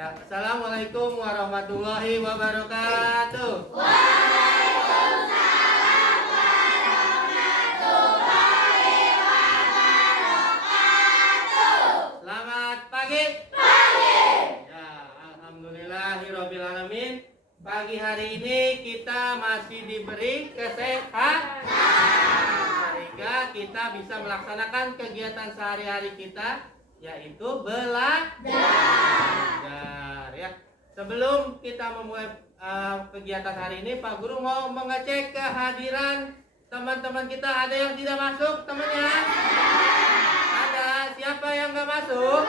Ya, Assalamualaikum warahmatullahi wabarakatuh. Waalaikumsalam warahmatullahi wabarakatuh. Selamat pagi. Pagi. Ya, alhamdulillahirabbil alamin. Pagi hari ini kita masih diberi kesehatan sehingga kita bisa melaksanakan kegiatan sehari-hari kita, yaitu belajar ya. Sebelum kita memulai kegiatan hari ini, Pak Guru mau mengecek kehadiran teman-teman kita. Ada yang tidak masuk temannya? Ada. Siapa yang nggak masuk?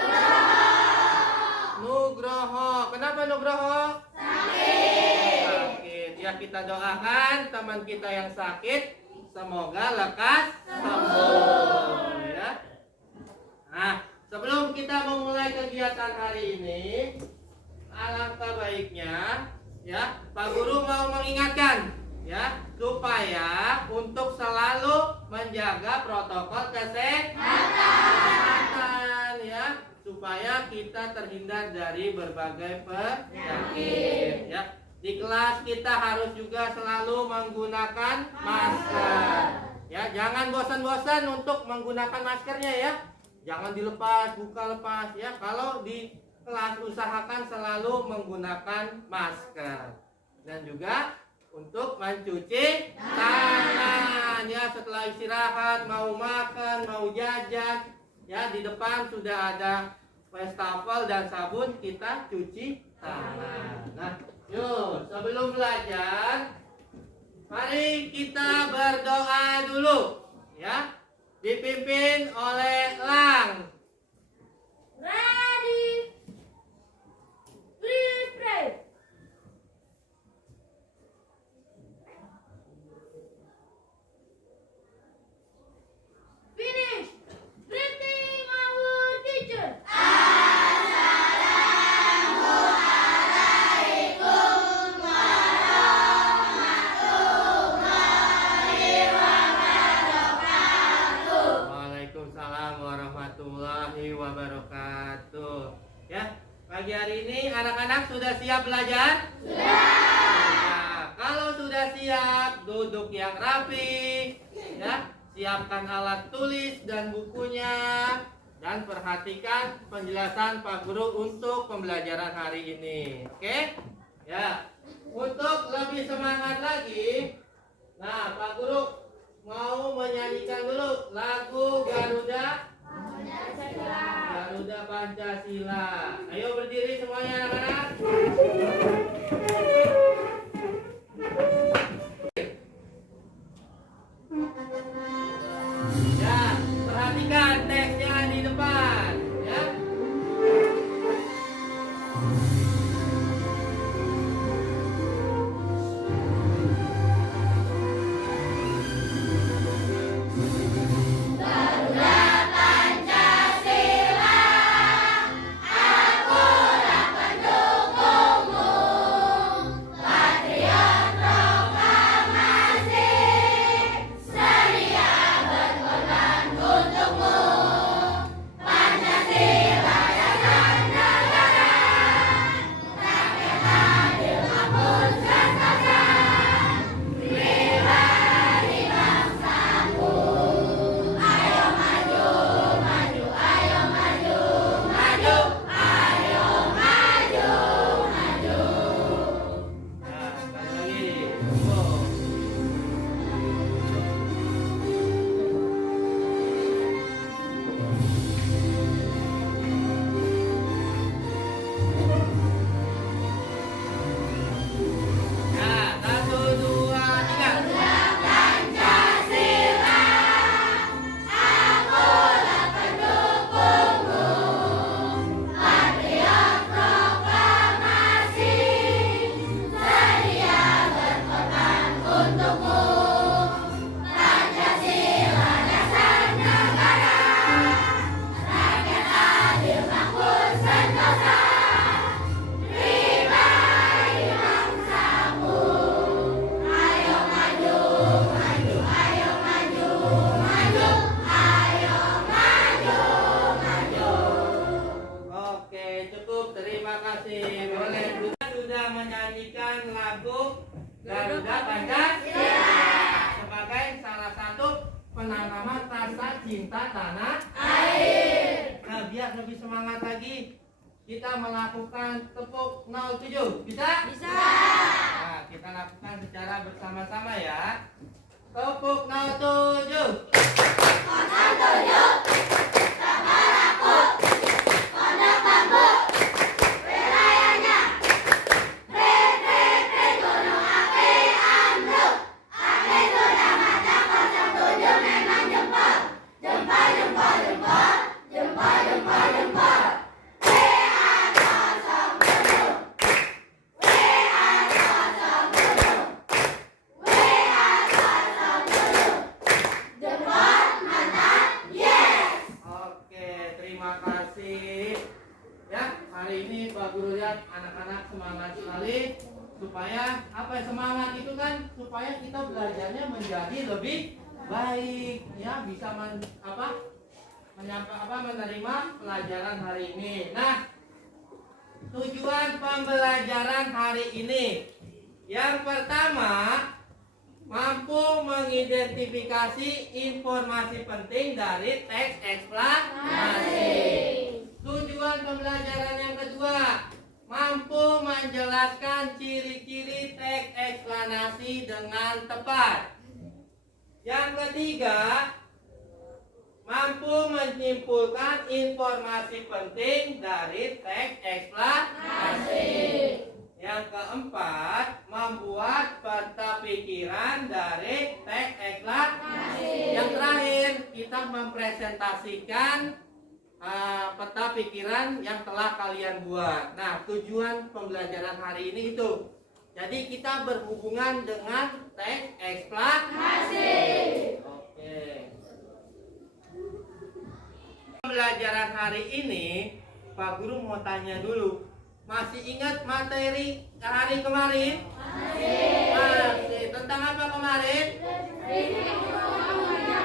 Nugroho. Kenapa Nugroho? Sakit. Ya, kita doakan teman kita yang sakit semoga lekas sembuh ya. Nah, sebelum kita memulai kegiatan hari ini, alangkah baiknya ya Pak Guru mau mengingatkan ya supaya untuk selalu menjaga protokol kesehatan ya, supaya kita terhindar dari berbagai penyakit ya. Di kelas kita harus juga selalu menggunakan masker ya. Jangan bosan-bosan untuk menggunakan maskernya ya. Jangan dilepas, buka lepas ya. Kalau di kelas usahakan selalu menggunakan masker. Dan juga untuk mencuci tangan ya setelah istirahat, mau makan, mau jajan ya, di depan sudah ada wastafel dan sabun, kita cuci tangan. Nah, yuk sebelum belajar mari kita berdoa dulu ya, dipimpin oleh Lang. Ready. Please pray. Finish. Greeting our teacher. Assalamualaikum warahmatullahi wabarakatuh. Waalaikumsalam warahmatullahi wabarakatuh. Ya, pagi hari ini anak-anak sudah siap belajar? Sudah. Kalau sudah siap, duduk yang rapi ya. Siapkan alat tulis dan bukunya, dan perhatikan penjelasan Pak Guru untuk pembelajaran hari ini. Oke? Ya. Untuk lebih semangat lagi, nah Pak Guru mau menyanyikan dulu lagu Garuda Pancasila. Ayo berdiri semuanya anak-anak. Ya, perhatikan teksnya di depan ya. Garuda Pancasila, akulah pendukungmu. kita melakukan tepuk 07? Bisa? Bisa. Nah, kita lakukan secara bersama-sama ya. Tepuk 07. Konon tujuh. Sabar aku. Konon bambu. Wilayahnya. Red gunung api ambruk. Api sudah matang 07 memang jempol. Jempol, jempol, jempol. Jempol, jempol, jempol. Oke, terima kasih. Ya, hari ini Pak Guru lihat anak-anak semangat sekali. Supaya apa ya, semangat itu kan supaya kita belajarnya menjadi lebih baik, ya bisa menerima pelajaran hari ini. Nah, tujuan pembelajaran hari ini yang pertama, mampu mengidentifikasi informasi penting dari teks eksplanasi. Tujuan pembelajaran yang kedua, mampu menjelaskan ciri-ciri teks eksplanasi dengan tepat. Yang ketiga, mampu menyimpulkan informasi penting dari teks eksplanasi. Yang keempat, membuat peta pikiran dari teks eksplanasi. Yang terakhir, kita mempresentasikan peta pikiran yang telah kalian buat. Nah, tujuan pembelajaran hari ini itu. Jadi kita berhubungan dengan teks eksplanasi. Oke. Pembelajaran hari ini, Pak Guru mau tanya dulu. Masih ingat materi hari kemarin? Masih. Tentang apa kemarin?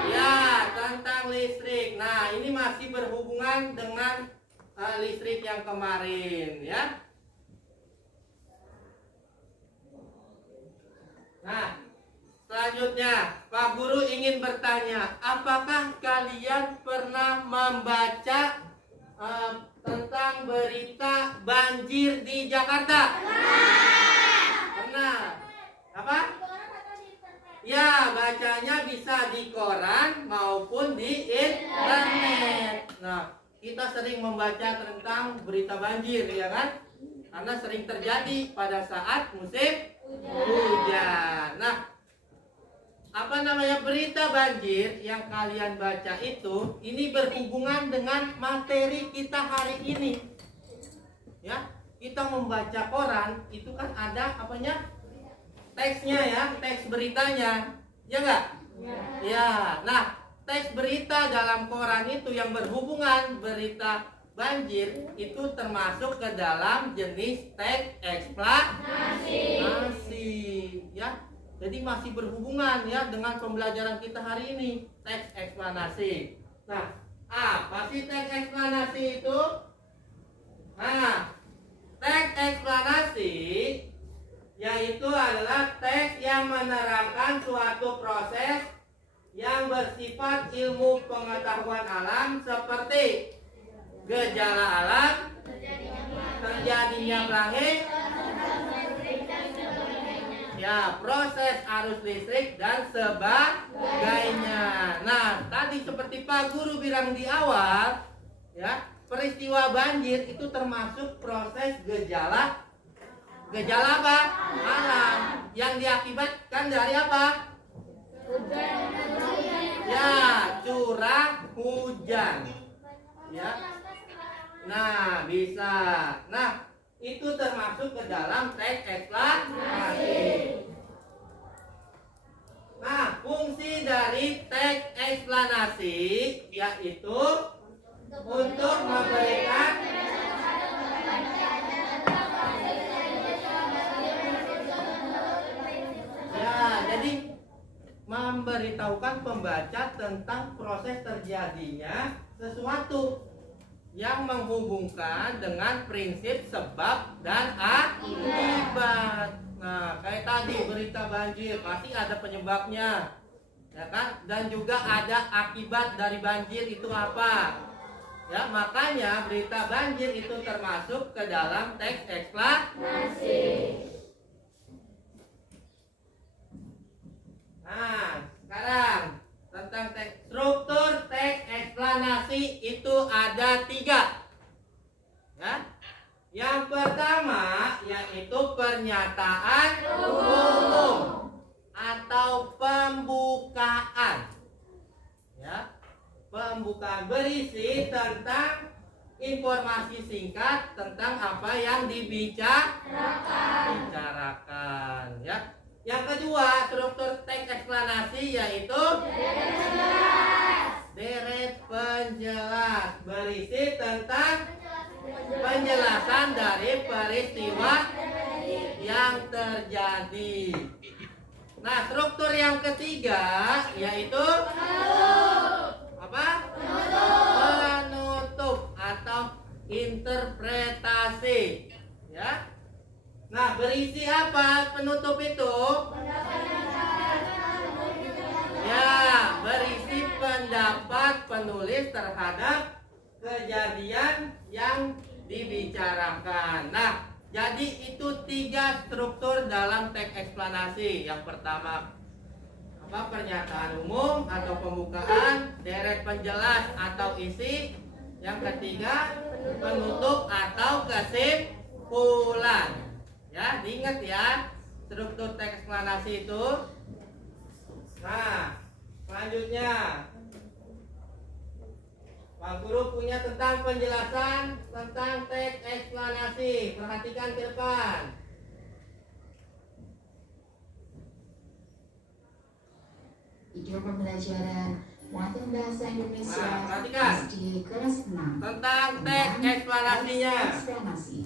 Ya, tentang listrik. Nah, ini masih berhubungan dengan listrik yang kemarin, ya. Nah, selanjutnya Pak Guru ingin bertanya, apakah kalian pernah membaca tentang berita banjir di Jakarta? Pernah. Apa? Ya, bacanya bisa di koran maupun di internet. Nah, kita sering membaca tentang berita banjir, ya kan? Karena sering terjadi pada saat musim hujan. Nah, berita banjir yang kalian baca itu ini berhubungan dengan materi kita hari ini. Ya, kita membaca koran itu kan ada teksnya ya, teks beritanya. Ya enggak? Ya. Nah, teks berita dalam koran itu yang berhubungan berita banjir itu termasuk ke dalam jenis teks eksplanasi. Ya. Jadi masih berhubungan ya dengan pembelajaran kita hari ini, teks eksplanasi. Nah, apa sih teks eksplanasi itu? Nah, teks eksplanasi yaitu adalah teks yang menerangkan suatu proses yang bersifat ilmu pengetahuan alam seperti gejala alam, terjadinya pelangi, ya, proses arus listrik dan sebagainya. Nah, tadi seperti Pak Guru bilang di awal, ya, peristiwa banjir itu termasuk proses gejala apa? Alam yang diakibatkan dari apa? Ya, curah hujan. Ya. Nah, bisa. Nah, itu termasuk ke dalam teks eksplanasi. Nah, fungsi dari teks eksplanasi yaitu untuk memberikan jadi memberitahukan pembaca tentang proses terjadinya sesuatu yang menghubungkan dengan prinsip sebab dan akibat. Nah, kayak tadi berita banjir pasti ada penyebabnya, ya kan? Dan juga ada akibat dari banjir itu apa? Ya, makanya berita banjir itu termasuk ke dalam teks eksplanasi. Nah, sekarang tentang struktur teks eksplanasi itu ada 3. Ya. Yang pertama yaitu pernyataan umum atau pembukaan. Ya. Pembukaan berisi tentang informasi singkat tentang apa yang dibicarakan. Ya. Yang kedua, struktur teks eksplanasi yaitu deret penjelas berisi tentang penjelasan dari peristiwa yang terjadi. Nah, struktur yang ketiga yaitu apa? Penutup atau interpretasi. Ya. Nah, berisi apa penutup itu? Ya, berisi pendapat penulis terhadap kejadian yang dibicarakan. Nah, jadi itu 3 struktur dalam teks eksplanasi. Yang pertama apa? Pernyataan umum atau pembukaan, deret penjelas atau isi. Yang ketiga penutup atau kesimpulan. Ya, diingat ya struktur teks eksplanasi itu. Nah, selanjutnya Pak Guru punya tentang penjelasan tentang teks eksplanasi. Perhatikan ke depan. Video pembelajaran Muatan Bahasa Indonesia Nah, perhatikan. SD kelas 6 Tentang teks eksplanasinya. eksplanasi.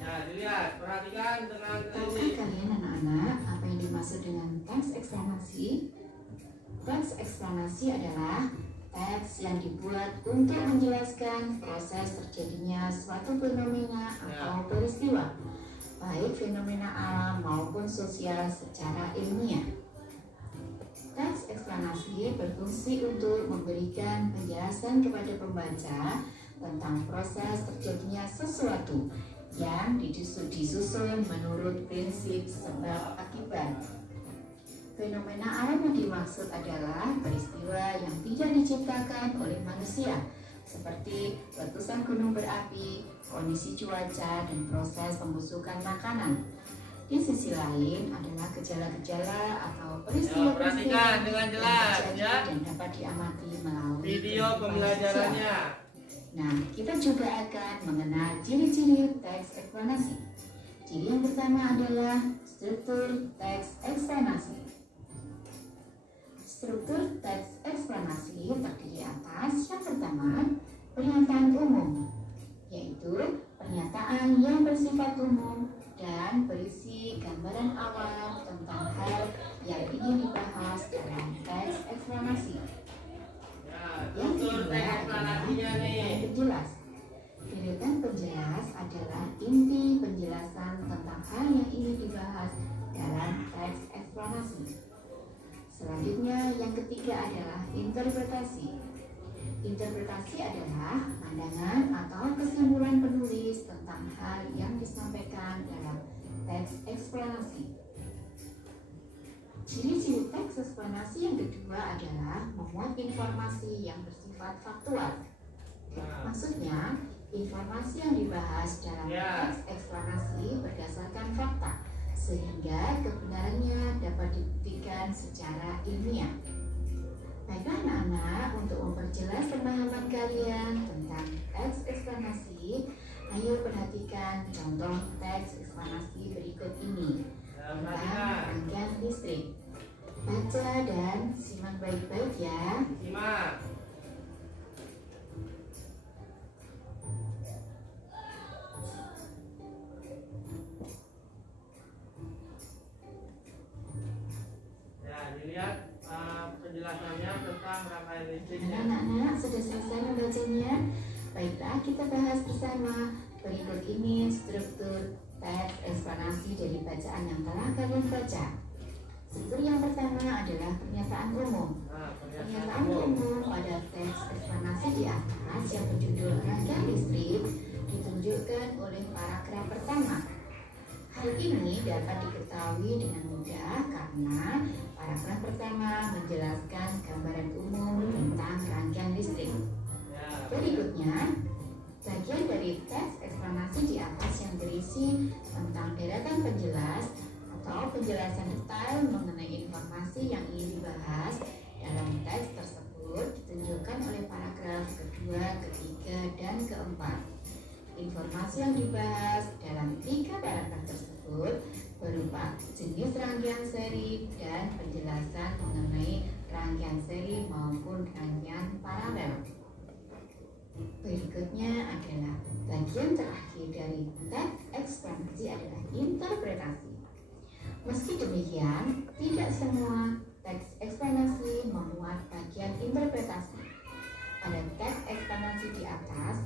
Ya, dilihat, perhatikan dengan Tahukah teliti. kalian anak-anak apa yang dimaksud dengan teks eksplanasi? Teks eksplanasi adalah teks yang dibuat untuk menjelaskan proses terjadinya suatu fenomena atau peristiwa, baik fenomena alam maupun sosial secara ilmiah. Teks eksplanasi berfungsi untuk memberikan penjelasan kepada pembaca tentang proses terjadinya sesuatu yang disusun menurut prinsip sebab akibat. Fenomena alam yang dimaksud adalah peristiwa yang tidak diciptakan oleh manusia, seperti letusan gunung berapi, kondisi cuaca, dan proses pembusukan makanan. Di sisi lain adalah gejala-gejala atau peristiwa-peristiwa perhatikan dengan jelas, yang terjadi ya. dan dapat diamati melalui Video kehidupan pembelajarannya. sosial. Nah, kita juga akan mengenal ciri-ciri teks eksplanasi. Ciri yang pertama adalah struktur teks eksplanasi. Struktur teks eksplanasi terdiri atas yang pertama, pernyataan umum, yaitu pernyataan yang bersifat umum dan berisi gambaran awal tentang hal yang ingin dibahas dalam teks eksplanasi. Ya, Yang struktur kedua teks adalah eksplanasinya nih. deretan penjelas. Deretan penjelas adalah inti penjelasan tentang hal yang ingin dibahas dalam teks eksplanasi. Selanjutnya, yang ketiga adalah interpretasi. Interpretasi adalah pandangan atau kesimpulan penulis tentang hal yang disampaikan dalam teks eksplanasi. Ciri-ciri teks eksplanasi yang kedua adalah memuat informasi yang bersifat faktual. Nah, Maksudnya, informasi yang dibahas dalam Ya. teks eksplanasi berdasarkan fakta, sehingga kebenarannya dapat dibuktikan secara ilmiah. Baiklah anak-anak, untuk memperjelas pemahaman kalian tentang teks eksplanasi, ayo perhatikan contoh teks eksplanasi berikut ini ya, tentang perhatikan. rangkaian listrik. Baca dan simak baik-baik ya. Simak. Ya, dilihat penjelasannya tentang rangkaian listriknya. Anak-anak sudah selesai membacanya? Baiklah, kita bahas bersama. Berikut ini struktur teks eksplanasi dari bacaan yang telah kalian baca. Struktur yang pertama adalah pernyataan umum. Pernyataan umum pada teks eksplanasi di atas yang berjudul rangkaian listrik ditunjukkan oleh paragraf pertama. Hal ini dapat diketahui dengan mudah karena paragraf pertama menjelaskan gambaran umum tentang rangkaian listrik. Berikutnya, bagian dari teks eksplanasi di atas yang berisi tentang deretan penjelas atau penjelasan detail mengenai informasi yang ingin dibahas dalam teks tersebut ditunjukkan oleh paragraf kedua, ketiga, dan keempat. Informasi yang dibahas dalam 3 paragraf tersebut berupa jenis rangkaian seri dan penjelasan mengenai rangkaian seri maupun rangkaian paralel. Berikutnya adalah bagian terakhir dari teks eksplanasi adalah interpretasi. Meski demikian, tidak semua teks eksplanasi memuat bagian interpretasi. Pada teks eksplanasi di atas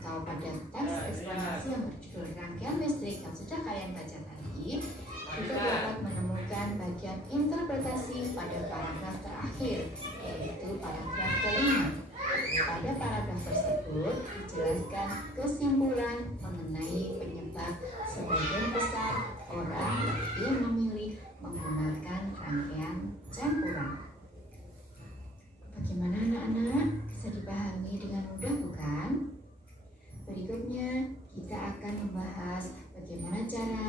atau pada teks eksplanasi yang berjudul rangkaian listrik yang sudah kalian baca tadi, kita dapat menemukan bagian interpretasi pada paragraf terakhir, yaitu paragraf kelima. Pada paragraf tersebut dijelaskan kesimpulan mengenai penyebab sebagian besar orang lebih memilih menggunakan rangkaian campuran. Bagaimana anak-anak? Bisa dipahami dengan mudah bukan? Berikutnya kita akan membahas bagaimana cara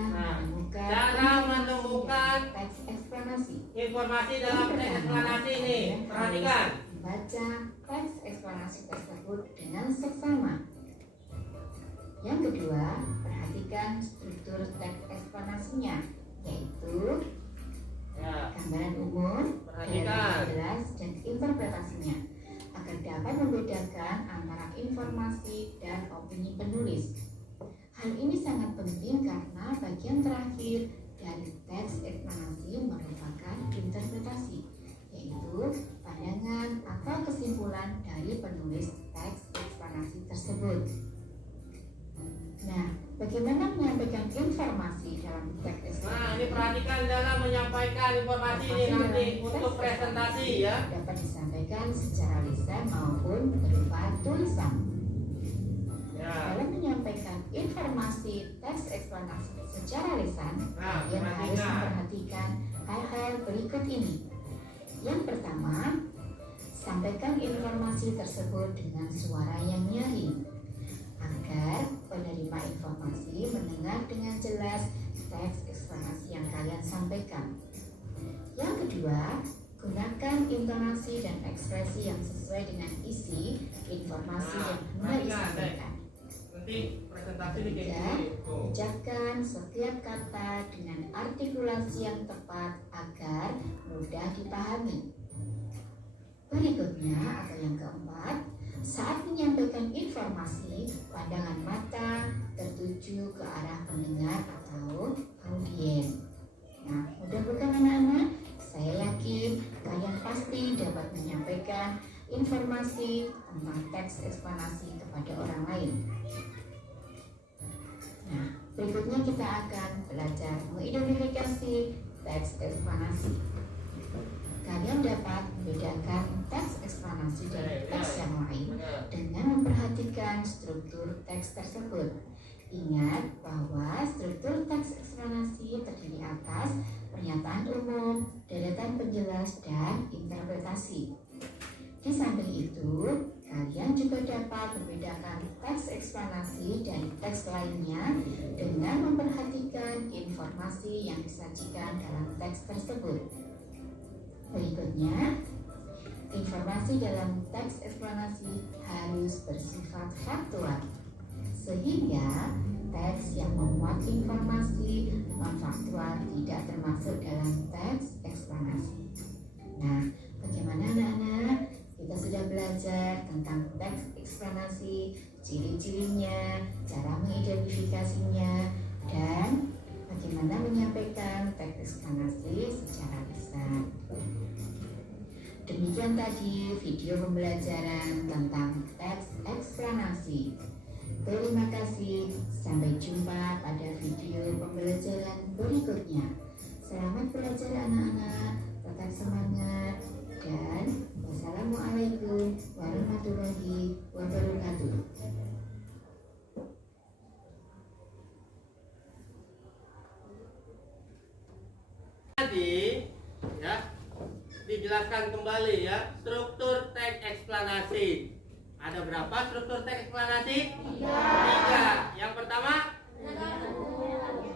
menemukan teks eksplanasi. Informasi dalam teks eksplanasi ini, perhatikan. Baca teks eksplanasi tersebut dengan seksama. Yang kedua, perhatikan struktur teks eksplanasinya, yaitu gambaran umum, Perhatikan. jelas, dan interpretasinya, agar dapat membedakan antara informasi dan opini penulis. Hal ini sangat penting karena bagian terakhir dari teks eksplanasi merupakan interpretasi, yaitu pandangan atau kesimpulan dari penulis teks eksplanasi tersebut. Nah, bagaimana menyampaikan informasi dalam teks eksplanasi? Nah, ini perhatikan dalam menyampaikan informasi ini nanti untuk presentasi ya. Dapat disampaikan secara lisan maupun berupa tulisan. Dalam menyampaikan informasi teks eksplanasi secara lisan, kalian harus memperhatikan hal-hal berikut ini. Yang pertama, sampaikan informasi tersebut dengan suara yang nyaring agar penerima informasi mendengar dengan jelas teks eksplanasi yang kalian sampaikan. Yang kedua, gunakan intonasi dan ekspresi yang sesuai dengan isi informasi yang hendak disampaikan. Nanti presentasi di Ketiga, ucapkan setiap kata dengan artikulasi yang tepat agar mudah dipahami. Berikutnya atau yang keempat, saat menyampaikan informasi, pandangan mata tertuju ke arah pendengar atau audien. Nah, mudah bukan anak-anak? Saya yakin kalian pasti dapat menyampaikan informasi tentang teks eksplanasi kepada orang lain. Nah, berikutnya kita akan belajar mengidentifikasi teks eksplanasi. Kalian dapat membedakan teks eksplanasi dari teks yang lain dengan memperhatikan struktur teks tersebut. Ingat bahwa struktur teks eksplanasi terdiri atas pernyataan umum, deretan penjelas, dan interpretasi. Di samping itu, kalian juga dapat membedakan teks eksplanasi dari teks lainnya dengan memperhatikan informasi yang disajikan dalam teks tersebut. Berikutnya, informasi dalam teks eksplanasi harus bersifat faktual, sehingga teks yang memuat informasi non-faktual tidak termasuk dalam teks eksplanasi. Nah, bagaimana anak-anak? Kita sudah belajar tentang teks eksplanasi, ciri-cirinya, cara mengidentifikasinya, dan bagaimana menyampaikan teks eksplanasi secara lisan. Demikian tadi video pembelajaran tentang teks eksplanasi. Terima kasih, sampai jumpa pada video pembelajaran berikutnya. Selamat belajar anak-anak, tetap semangat, dan wassalamualaikum warahmatullahi wabarakatuh. Tadi ya dijelaskan kembali ya struktur teks eksplanasi. Ada berapa struktur teks eksplanasi? Tiga. Yang pertama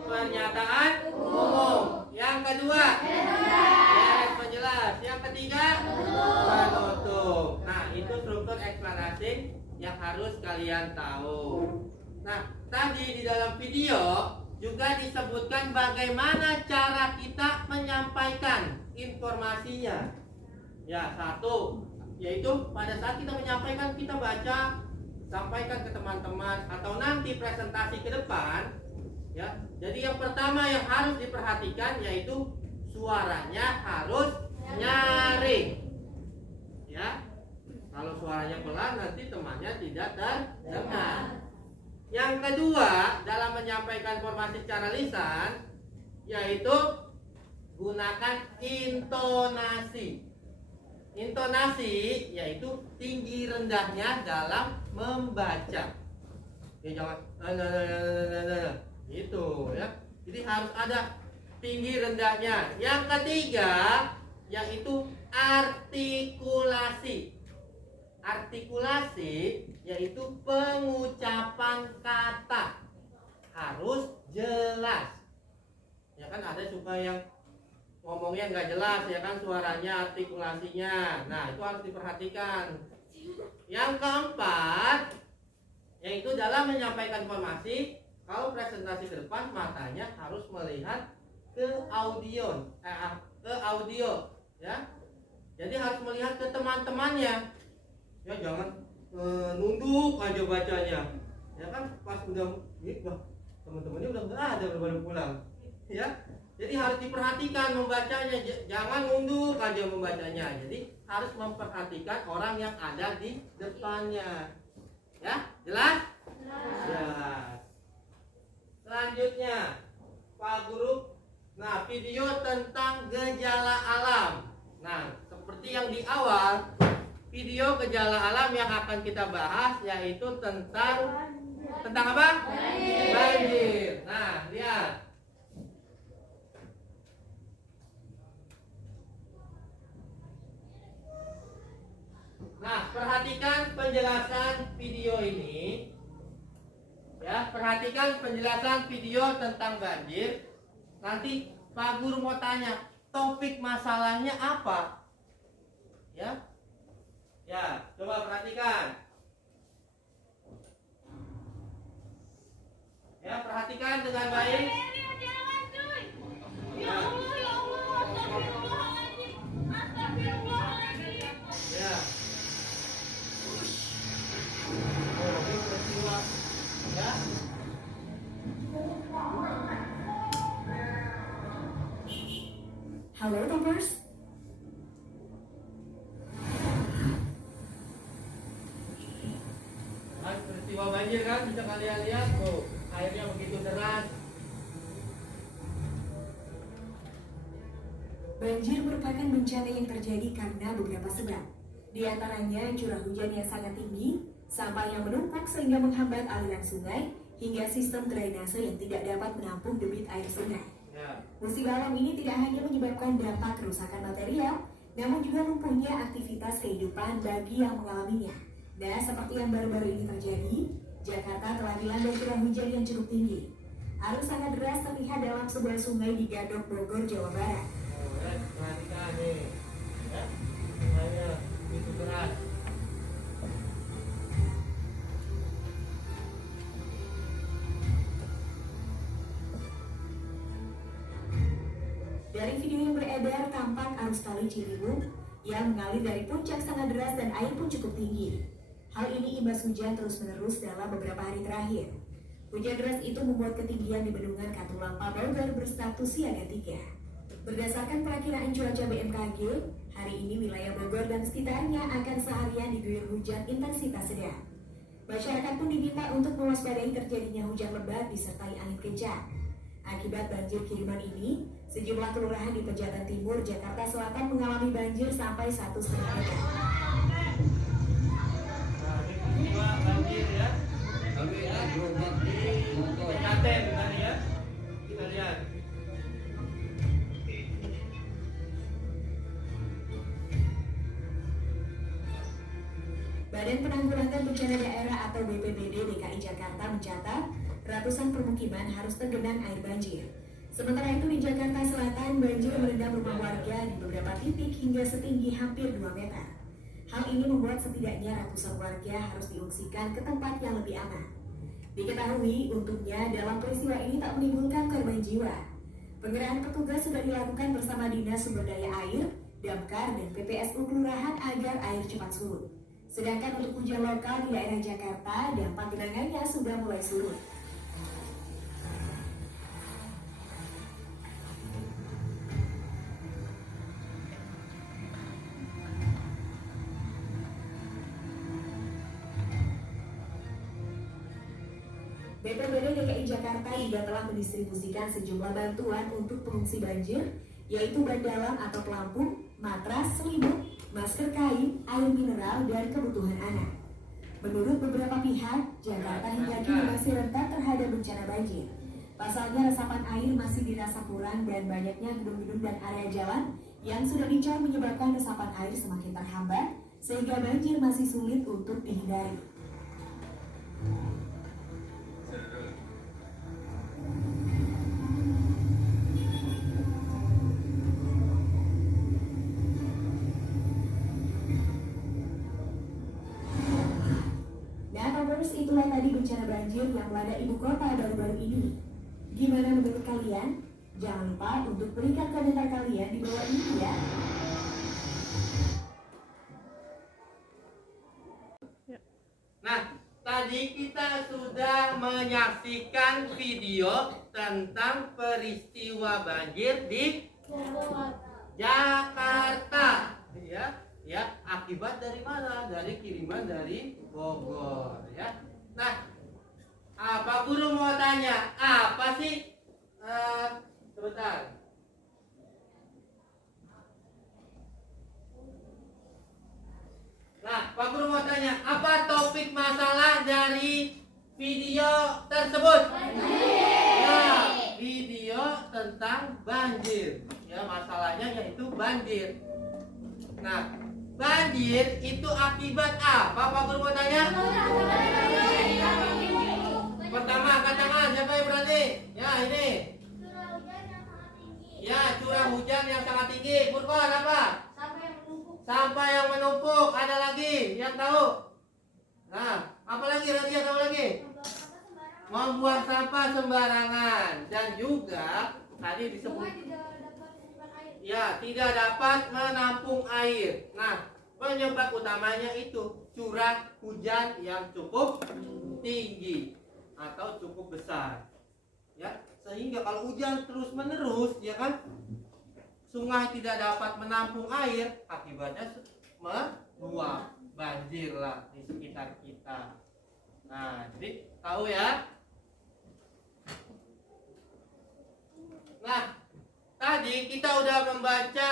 pernyataan umum. Yang kedua garis penjelas. Yang ketiga penutup. Nah, itu struktur eksplanasi yang harus kalian tahu. Nah, tadi di dalam video juga disebutkan bagaimana cara kita menyampaikan informasinya. Ya, satu, yaitu pada saat kita menyampaikan, kita baca, sampaikan ke teman-teman atau nanti presentasi ke depan. Ya, jadi yang pertama yang harus diperhatikan yaitu suaranya harus nyaring. Ya, kalau suaranya pelan nanti temannya tidak terdengar. Yang kedua, dalam menyampaikan informasi secara lisan, yaitu gunakan intonasi. Intonasi yaitu tinggi rendahnya dalam membaca. Ya, jangan gitu ya. Jadi harus ada tinggi rendahnya. Yang ketiga, yaitu artikulasi. Artikulasi yaitu pengucapan kata harus jelas. Ya kan ada suka yang ngomongnya nggak jelas ya kan, suaranya, artikulasinya. Nah, itu harus diperhatikan. Yang keempat yaitu dalam menyampaikan informasi, kalau presentasi ke depan matanya harus melihat ke audio, ya. Jadi harus melihat ke teman-temannya. Ya jangan nunduk aja bacanya. Ya kan pas udah teman-temannya udah nggak ada, baru pulang. Ya. Jadi harus diperhatikan membacanya, jangan nunduk aja membacanya. Jadi harus memperhatikan orang yang ada di depannya. Ya, jelas? Jelas. Selanjutnya, Pak Guru. Nah, video tentang gejala alam. Nah, seperti yang di awal, video gejala alam yang akan kita bahas yaitu tentang apa? Banjir. Nah, lihat. Nah, perhatikan penjelasan video ini. Ya, perhatikan penjelasan video tentang banjir. Nanti Pak Guru mau tanya, topik masalahnya apa? Ya. Ya, coba perhatikan. Ya, perhatikan dengan baik. Ya. Ya. Ya. Halo Toppers. Peristiwa banjir kan bisa kalian lihat tuh, airnya begitu deras. Banjir merupakan bencana yang terjadi karena beberapa sebab. Di antaranya curah hujan yang sangat tinggi, sampah yang menumpuk sehingga menghambat aliran sungai, hingga sistem drainase yang tidak dapat menampung debit air sungai. Ya. Musibah alam ini tidak hanya menyebabkan dampak kerusakan material, namun juga lumpuhnya aktivitas kehidupan bagi yang mengalaminya. Nah, seperti yang baru-baru ini terjadi, Jakarta telah dilanda curah hujan yang cukup tinggi. Arus sangat deras terlihat dalam sebuah sungai di Gadok, Bogor, Jawa Barat. Ya, perhatikan nih. Ya. Sungainya begitu deras. Dari video yang beredar, tampak arus kali Ciliwung yang mengalir dari puncak sangat deras dan air pun cukup tinggi. Hal ini imbas hujan terus-menerus dalam beberapa hari terakhir. Hujan deras itu membuat ketinggian di bendungan Katulampa Bogor berstatus siaga 3. Berdasarkan perakiraan cuaca BMKG, hari ini wilayah Bogor dan sekitarnya akan seharian diguyur hujan intensitas sedang. Masyarakat pun diminta untuk mewaspadai terjadinya hujan lebat disertai angin kencang. Akibat banjir kiriman ini, sejumlah kelurahan di Pejaten Timur, Jakarta Selatan mengalami banjir sampai 1,5 meter. Nah, ini peristiwa banjir ya. Di Pejaten tadi ya. Kita lihat. Badan Penanggulangan Bencana Daerah atau BPBD DKI Jakarta mencatat ratusan permukiman harus tergenang air banjir. Sementara itu di Jakarta Selatan, banjir merendam rumah warga di beberapa titik hingga setinggi hampir 2 meter. Hal ini membuat setidaknya ratusan warga harus diungsikan ke tempat yang lebih aman. Diketahui, untungnya dalam peristiwa ini tak menimbulkan korban jiwa. Pengerahan petugas sudah dilakukan bersama Dinas Sumber Daya Air, Damkar, dan PPSU Kelurahan agar air cepat surut. Sedangkan untuk hujan lokal di daerah Jakarta, dampak genangannya sudah mulai surut. BPBD DKI Jakarta juga telah mendistribusikan sejumlah bantuan untuk pengungsi banjir, yaitu ban dalam atau pelampung, matras, selimut, masker kain, air mineral, dan kebutuhan anak. Menurut beberapa pihak, Jakarta hingga kini masih rentan terhadap bencana banjir. Pasalnya resapan air masih dirasa kurang dan banyaknya gedung-gedung dan area jalan yang sudah dicor menyebabkan resapan air semakin terhambat, sehingga banjir masih sulit untuk dihindari. Itulah tadi bencana banjir yang melanda ibu kota baru-baru ini. Gimana menurut kalian? Jangan lupa untuk berikan komentar kalian di bawah ini ya. Nah, tadi kita sudah menyaksikan video tentang peristiwa banjir di Jakarta. Ya, akibat dari mana? Dari kiriman dari Bogor, ya. Nah, Pak Guru mau tanya, apa sih? Sebentar. Nah, Pak Guru mau tanya, apa topik masalah dari video tersebut? Ya, video tentang banjir. Ya, masalahnya yaitu banjir. Nah, banjir itu akibat apa? Pak Guru mau tanya? Pertama, angkat tangan. Siapa yang berani? Ya, ini. Ya, curah hujan yang sangat tinggi. Furqan apa? Sampah yang menumpuk. Ada lagi yang tahu? Nah, apa lagi? Radian, apa lagi? Membuang sampah sembarangan. Dan juga tadi disebut, ya, tidak dapat menampung air. Nah, penyebab utamanya itu curah hujan yang cukup tinggi atau cukup besar. Ya, sehingga kalau hujan terus menerus, ya kan, sungai tidak dapat menampung air, akibatnya meluap, banjir lah di sekitar kita. Nah, jadi tahu ya. Nah, tadi kita udah membaca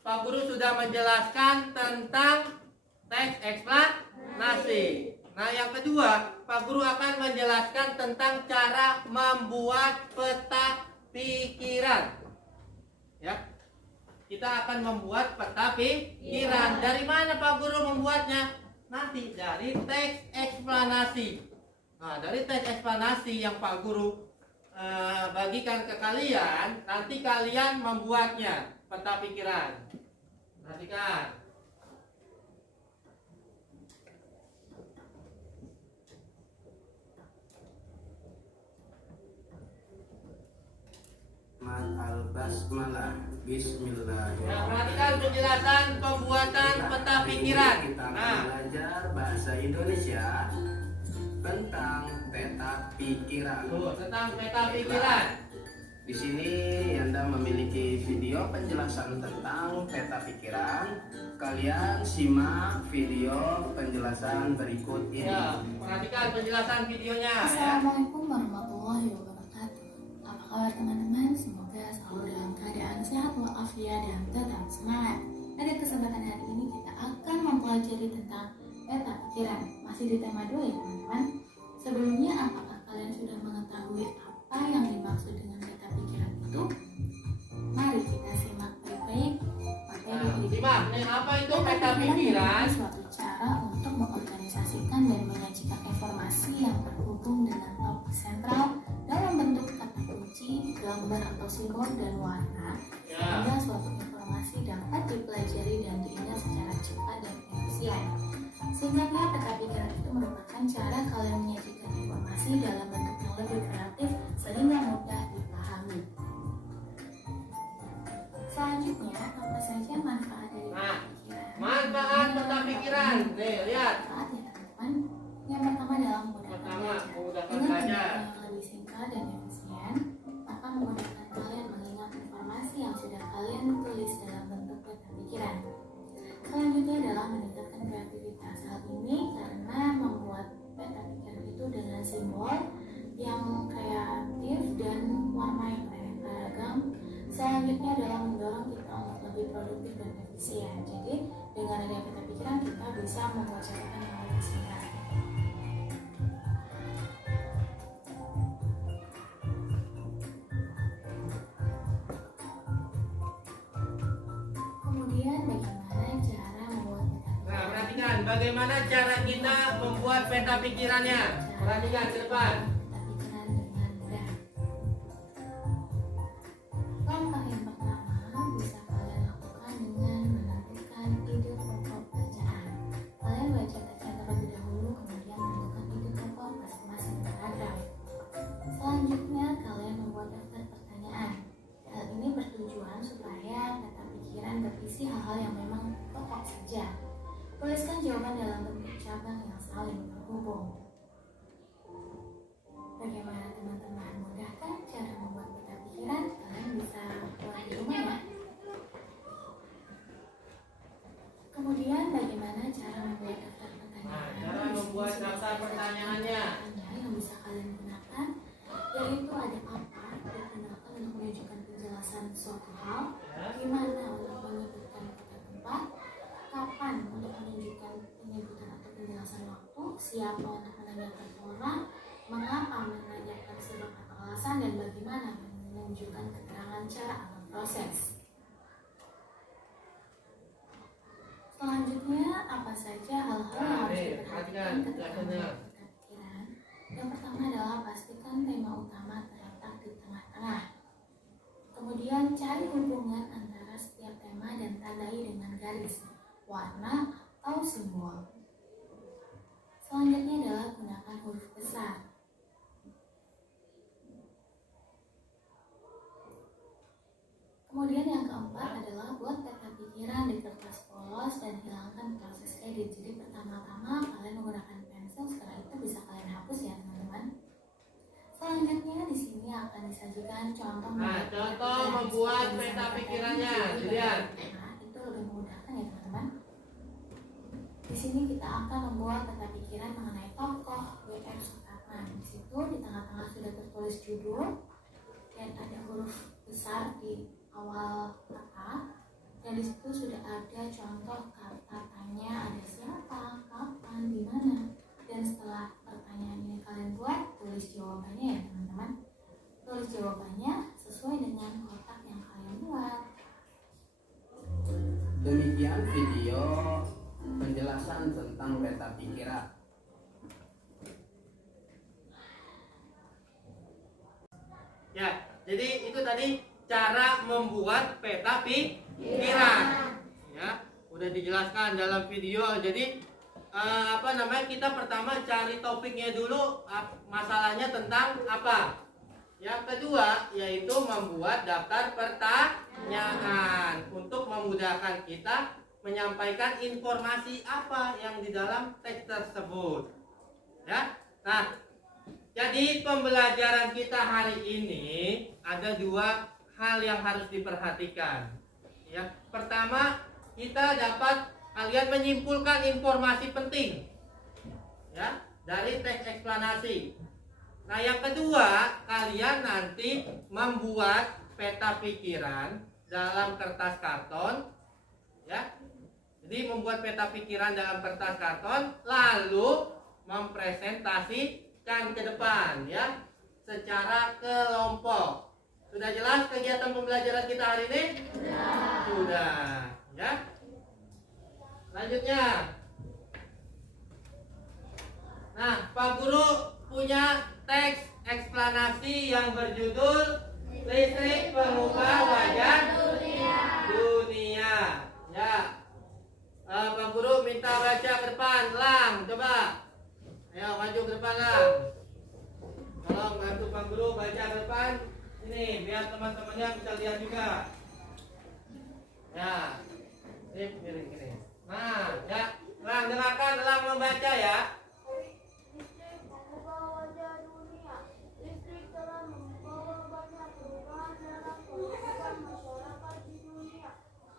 Pak Guru sudah menjelaskan tentang teks eksplanasi. Nah, yang kedua, Pak Guru akan menjelaskan tentang cara membuat peta pikiran. Ya, kita akan membuat peta pikiran. Dari mana Pak Guru membuatnya? Nanti dari teks eksplanasi. Nah, dari teks eksplanasi yang Pak Guru bagikan ke kalian, nanti kalian membuatnya peta pikiran. Perhatikan. Al-Basmalah. Bismillahirrahmanirrahim. Nah, perhatikan penjelasan pembuatan peta pikiran. Kita akan Nah, belajar bahasa Indonesia tentang peta pikiran. tentang peta pikiran. Di sini Anda memiliki video penjelasan tentang peta pikiran. Kalian simak video penjelasan berikut ini. Ya, perhatikan penjelasan videonya ya. Assalamualaikum warahmatullahi wabarakatuh. Apa kabar teman-teman? Semoga selalu dalam keadaan sehat walafiat dan tetap semangat. Pada kesempatan hari ini kita akan mempelajari tentang peta pikiran. Masih di tema 2 ya teman-teman. Sebelumnya, apakah kalian sudah mengetahui apa yang dimaksud dengan peta pikiran itu? Mari kita simak baik-baik materi Nah, ini. simak, nih apa itu peta pikiran? Adalah suatu cara untuk mengorganisasikan dan menyajikan informasi yang terhubung dengan topik sentral dalam bentuk kata kunci, gambar atau simbol dan warna, Ya. sehingga suatu informasi dapat dipelajari dan diingat secara cepat dan efisien. Singkatnya, peta pikiran itu merupakan cara kalian menyajikan informasi dalam bentuk yang lebih kreatif sehingga mudah dipahami. Selanjutnya, apa saja manfaat dari peta Nah, pikiran? manfaat peta pikiran. Nih, lihat. Manfaat ya teman-teman. Yang pertama adalah memudahkan Pertama, belajar. memudahkan Dengan belajar. bentuk yang lebih singkat dan efisien, akan memudahkan kalian mengingat informasi yang sudah kalian tulis dalam bentuk peta pikiran. Selanjutnya adalah meningkatkan kreativitas. Hal ini karena membuat peta pikiran itu dengan simbol yang kreatif dan warna yang beragam. Selanjutnya adalah mendorong kita untuk lebih produktif dan efisien. Jadi dengan adanya peta pikiran kita bisa membuat catatan yang lebih singkat. Kemudian bagaimana cara membuat peta Nah, pikiran? perhatikan bagaimana cara kita membuat peta pikirannya. Perhatikan ke depan. Peta pikiran dengan mudah. Langkah yang pertama bisa kalian lakukan dengan menentukan ide pokok bacaan. Kalian baca teks terlebih dahulu, kemudian menentukan ide pokok masing-masing paragraf. Selanjutnya, kalian membuat daftar pertanyaan. Hal ini bertujuan supaya peta pikiran berisi hal-hal yang memang pokok saja. Tuliskan jawaban dalam bentuk cabang yang saling terhubung. Bagaimana teman-teman? Mudah kan cara membuat peta pikiran? Kalian bisa buat di rumah ya. Kemudian bagaimana cara membuat daftar pertanyaan? Nah, cara membuat daftar pertanyaannya. Yang bisa kalian gunakan yaitu ada apa digunakan untuk menunjukkan penjelasan suatu hal, gimana untuk menyebutkan kata tempat, kapan untuk menunjukkan penyebutan atau penjelasan waktu, siapa untuk menanyakan orang, mengapa menanyakan sebab atau alasan, dan bagaimana menunjukkan keterangan cara atau proses. Selanjutnya, apa saja hal-hal yang harus Perhatikan, diperhatikan ketika penjelasannya. membuat peta pikiran? Yang pertama adalah pastikan tema utama terletak di tengah-tengah. Kemudian cari hubungan antara setiap tema dan tandai dengan garis, warna, atau simbol. Selanjutnya adalah gunakan huruf besar. Kemudian yang keempat adalah buat peta pikiran di kertas polos dan hilangkan proses edit. Jadi pertama-tama kalian menggunakan pensil, setelah itu bisa kalian hapus ya teman-teman. Selanjutnya di sini akan disajikan contoh Nah, membuat contoh pikiran membuat seperti peta disampaikan pikirannya. tadi. Dilihat. Nah, itu lebih memudahkan ya teman-teman. Di sini kita akan membuat peta pikiran mengenai tokoh W.R. Supratman. Di situ di tengah-tengah sudah tertulis judul dan ada huruf besar di awal kata, dan di situ sudah ada contoh katanya, ada siapa, kapan, di mana. Dan setelah pertanyaan ini kalian buat, tulis jawabannya ya teman-teman. Tulis jawabannya sesuai dengan kotak yang kalian buat. Demikian video penjelasan tentang peta pikiran. Ya, jadi itu tadi cara membuat peta pikiran. Ya, udah dijelaskan dalam video. Jadi kita pertama cari topiknya dulu, masalahnya tentang apa. Yang kedua yaitu membuat daftar pertanyaan untuk memudahkan kita menyampaikan informasi apa yang di dalam teks tersebut. Ya. Nah, Jadi pembelajaran kita hari ini ada dua hal yang harus diperhatikan. Ya, pertama kita dapat kalian menyimpulkan informasi penting, ya, dari teks eksplanasi. Nah, yang kedua kalian nanti membuat peta pikiran dalam kertas karton, ya. Jadi membuat peta pikiran dalam kertas karton, lalu mempresentasikan ke depan, ya, secara kelompok. Sudah jelas kegiatan pembelajaran kita hari ini? Sudah, ya. Lanjutnya. Nah, Pak Guru punya teks eksplanasi yang berjudul Listrik Pengubah Wajah Dunia. Ya. Pak Guru minta baca ke depan. Lang, coba. Ayo maju ke depan, Lang. Tolong bantu Pak Guru baca ke depan. Ini biar teman-temannya bisa lihat juga. Ya. Ini miring gini. Nah, ya. Lang, dengarkan Lang membaca ya. Listrik mengubah wajah dunia. Listrik telah membawa banyak perubahan dalam kehidupan masyarakat di dunia.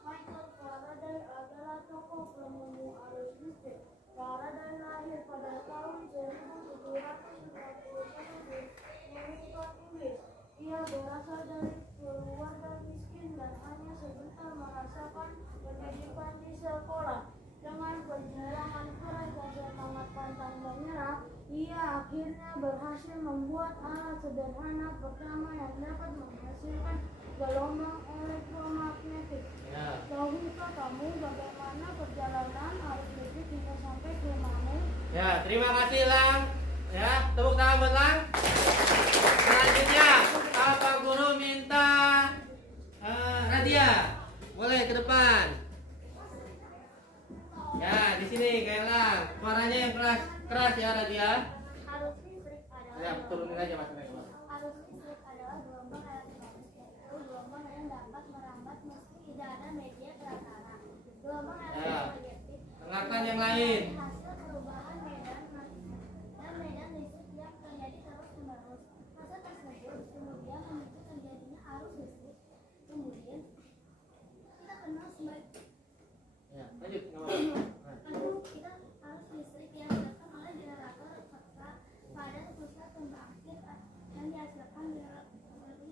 Michael Faraday adalah tokoh penemu arus listrik. Faraday lahir pada tahun 1791 di Newport, Inggris. Ia berasal dari keluarga miskin dan hanya sebentar merasakan pendidikan di sekolah. Dengan perjuangan keras dan semangat pantang menyerah, ia akhirnya berhasil membuat alat sederhana pertama yang dapat menghasilkan gelombang elektromagnetik. Tahukah kamu bagaimana perjalanan arus listrik hingga sampai ke rumahmu? Ya, terima kasih Lang. Ya, tepuk tangan buat Lang. Selanjutnya, Pak Guru minta Radia. Boleh ke depan. Ya, di sini kayak Lang. Suaranya yang keras ya Radia. Arus listrik adalah Ya, turunin aja Mas. Arus listrik adalah gelombang elektromagnetik, yaitu gelombang yang dapat merambat meski tidak ada media perantara. Gelombang elektromagnetik Dengarkan yang lain. hasil perubahan medan magnetik dan medan listrik yang terjadi terus-menerus. Hasil tersebut kemudian memicu terjadinya arus listrik. Kemudian kita kenal sebagai Ya, lanjut. Nggak apa-apa. kita arus listrik yang dihasilkan oleh generator paksa pada pusat pembangkit yang dihasilkan generator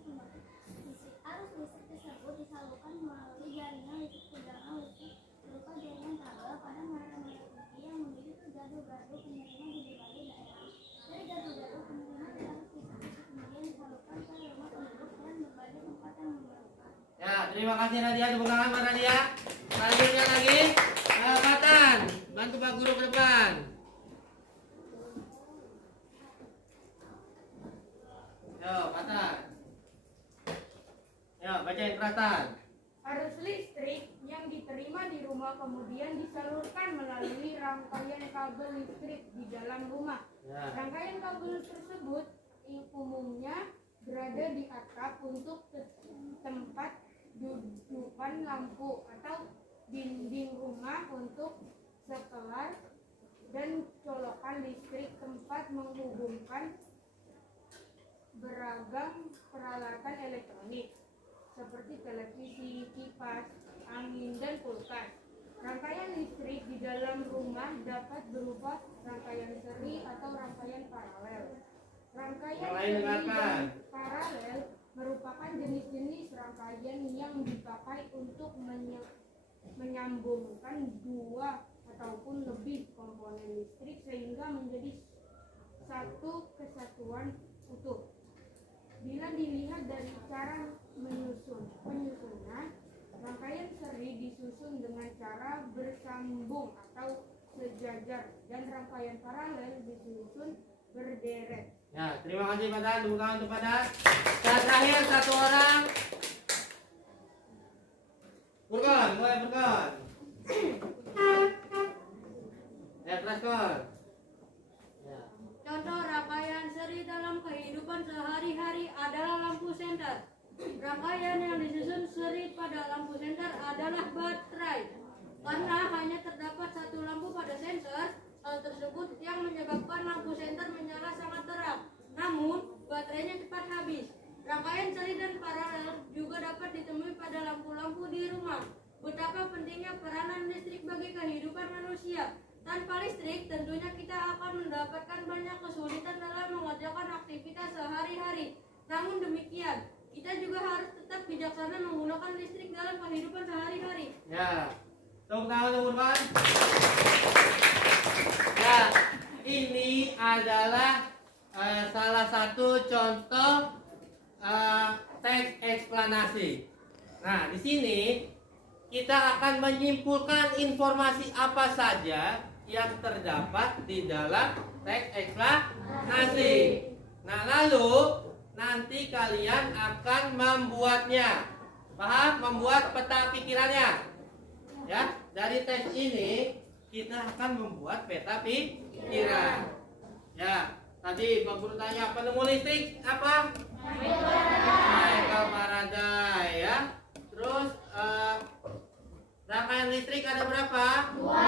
pembangkit listrik. Arus listrik tersebut disalurkan melalui jaringan listrik tegangan listrik berupa jaringan kabel pada merah-merah yang menuju ke gardu-gardu penerima di berbagai daerah. Dari gardu-gardu penerima arus listrik kemudian disalurkan ke rumah penduduk dan berbagai tempat yang memerlukan. Ya, terima kasih Nadia. Tepuk tangan buat Nadia. Selanjutnya lagi, Patan. Bantu Pak Guru ke depan. Yo, Patan. Yo, bacain Patan. Arus listrik yang diterima di rumah kemudian disalurkan melalui rangkaian kabel listrik di dalam rumah. Ya. Rangkaian kabel tersebut umumnya berada di atap untuk tempat dudukan lampu atau dinding rumah untuk sekelar dan colokan listrik tempat menghubungkan beragam peralatan elektronik seperti televisi, kipas, angin, dan kulkas. Rangkaian listrik di dalam rumah dapat berupa rangkaian seri atau rangkaian paralel. Rangkaian Yang lain seri dengarkan. dan paralel merupakan jenis-jenis rangkaian yang dipakai untuk menyambungkan dua ataupun lebih komponen listrik sehingga menjadi satu kesatuan utuh. Bila dilihat dari cara penyusunan, rangkaian seri disusun dengan cara bersambung atau sejajar dan rangkaian paralel disusun berderet. Ya, terima kasih Patan. Tepuk tangan untuk Patan. Dan terakhir satu orang. Burkon, mulai Burkon. Ya, Traskon. Ya. Contoh rangkaian seri dalam kehidupan sehari-hari adalah lampu senter. Rangkaian yang disusun seri pada lampu senter adalah baterai. Karena hanya terdapat satu lampu pada sensor, hal tersebut yang menyebabkan lampu senter menyala sangat terang. betapa pentingnya peranan listrik bagi kehidupan manusia. Tanpa listrik, tentunya kita akan mendapatkan banyak kesulitan dalam mengerjakan aktivitas sehari-hari. Namun demikian, kita juga harus tetap bijaksana menggunakan listrik dalam kehidupan sehari-hari. Ya, tepuk tangan untuk Urban. Ya, ini adalah salah satu contoh teks eksplanasi. Nah, di sini kita akan menyimpulkan informasi apa saja yang terdapat di dalam teks eksplanasi. Nah, lalu nanti kalian akan membuatnya. Paham? Membuat peta pikirannya. Ya, dari teks ini kita akan membuat peta pikiran. Ya, tadi Pak Guru tanya penemu listrik apa? Michael Faraday, ya. Terus rangkaian listrik ada berapa? Dua.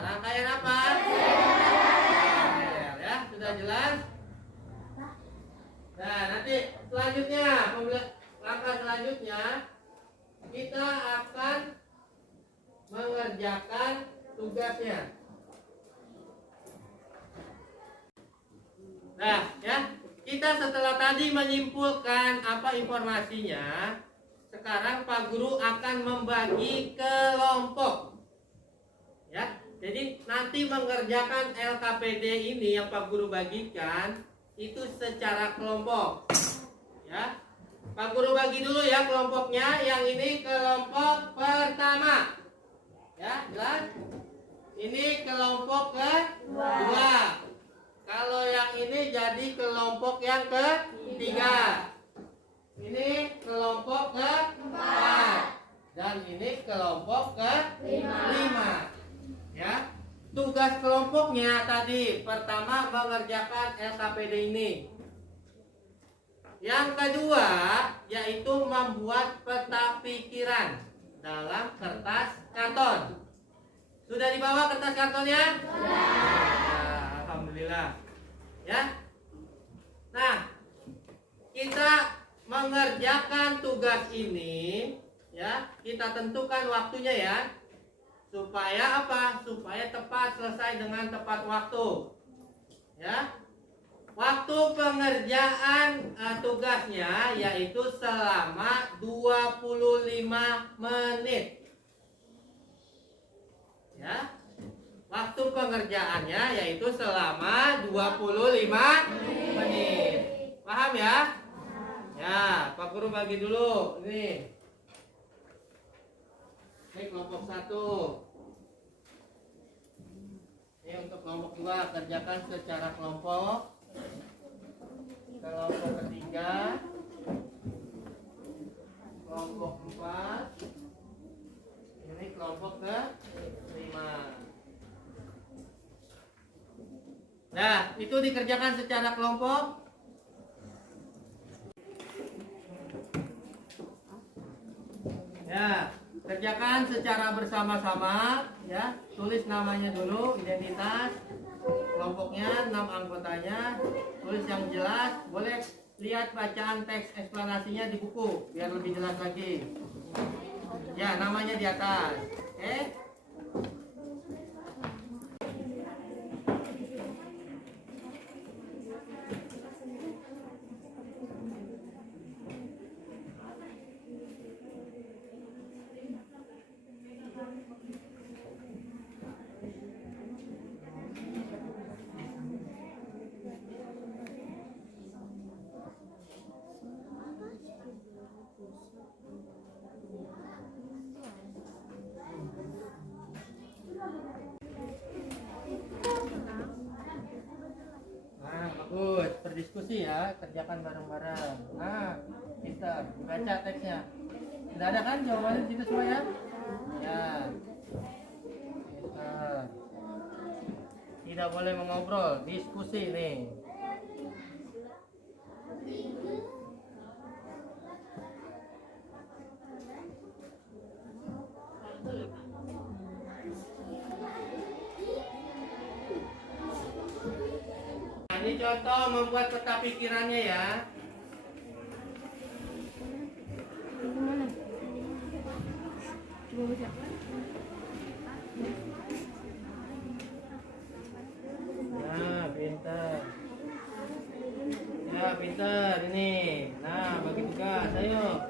Rangkaian apa? Ya, sudah jelas. Nah, nanti selanjutnya, langkah selanjutnya kita akan mengerjakan tugasnya. Nah, ya, kita setelah tadi menyimpulkan apa informasinya, sekarang Pak Guru akan membagi kelompok. Ya, jadi nanti mengerjakan LKPD ini yang Pak Guru bagikan itu secara kelompok. Ya, Pak Guru bagi dulu ya kelompoknya. Yang ini kelompok pertama. Ya, jelas? Ini kelompok kedua. Kalau yang ini jadi kelompok yang ketiga. Ini kelompok keempat. Dan ini kelompok kelima. Ya. Tugas kelompoknya tadi pertama mengerjakan LKPD ini. Yang kedua yaitu membuat peta pikiran dalam kertas karton. Sudah dibawa kertas kartonnya? Sudah. Alhamdulillah. Ya. Nah, kita mengerjakan tugas ini, ya, kita tentukan waktunya ya. Supaya apa? Supaya tepat, selesai dengan tepat waktu. Ya. Waktu pengerjaan tugasnya yaitu selama 25 menit. Ya. Waktu pengerjaannya yaitu selama 25 menit. Paham ya? Ya, Pak Guru bagi dulu. Ini kelompok 1. Ini untuk kelompok 2 kerjakan secara kelompok. Kelompok ketiga, kelompok 4. Ini kelompok ke-5. Nah, itu dikerjakan secara kelompok. Ya, kerjakan secara bersama-sama ya. Tulis namanya dulu, identitas, kelompoknya, 6 anggotanya, tulis yang jelas. Boleh lihat bacaan teks eksplanasinya di buku biar lebih jelas lagi. Ya, namanya di atas. Oke? Bagus, berdiskusi ya, kerjakan bareng-bareng. Nah, kita baca teksnya. Sudah ada kan jawabannya di situ semua ya? Ya. Pintar. Tidak boleh mengobrol, diskusi nih. Ini contoh membuat peta pikirannya ya. Coba Nah, pintar. Ya, pintar ini. Nah, bagi tugas, ayo.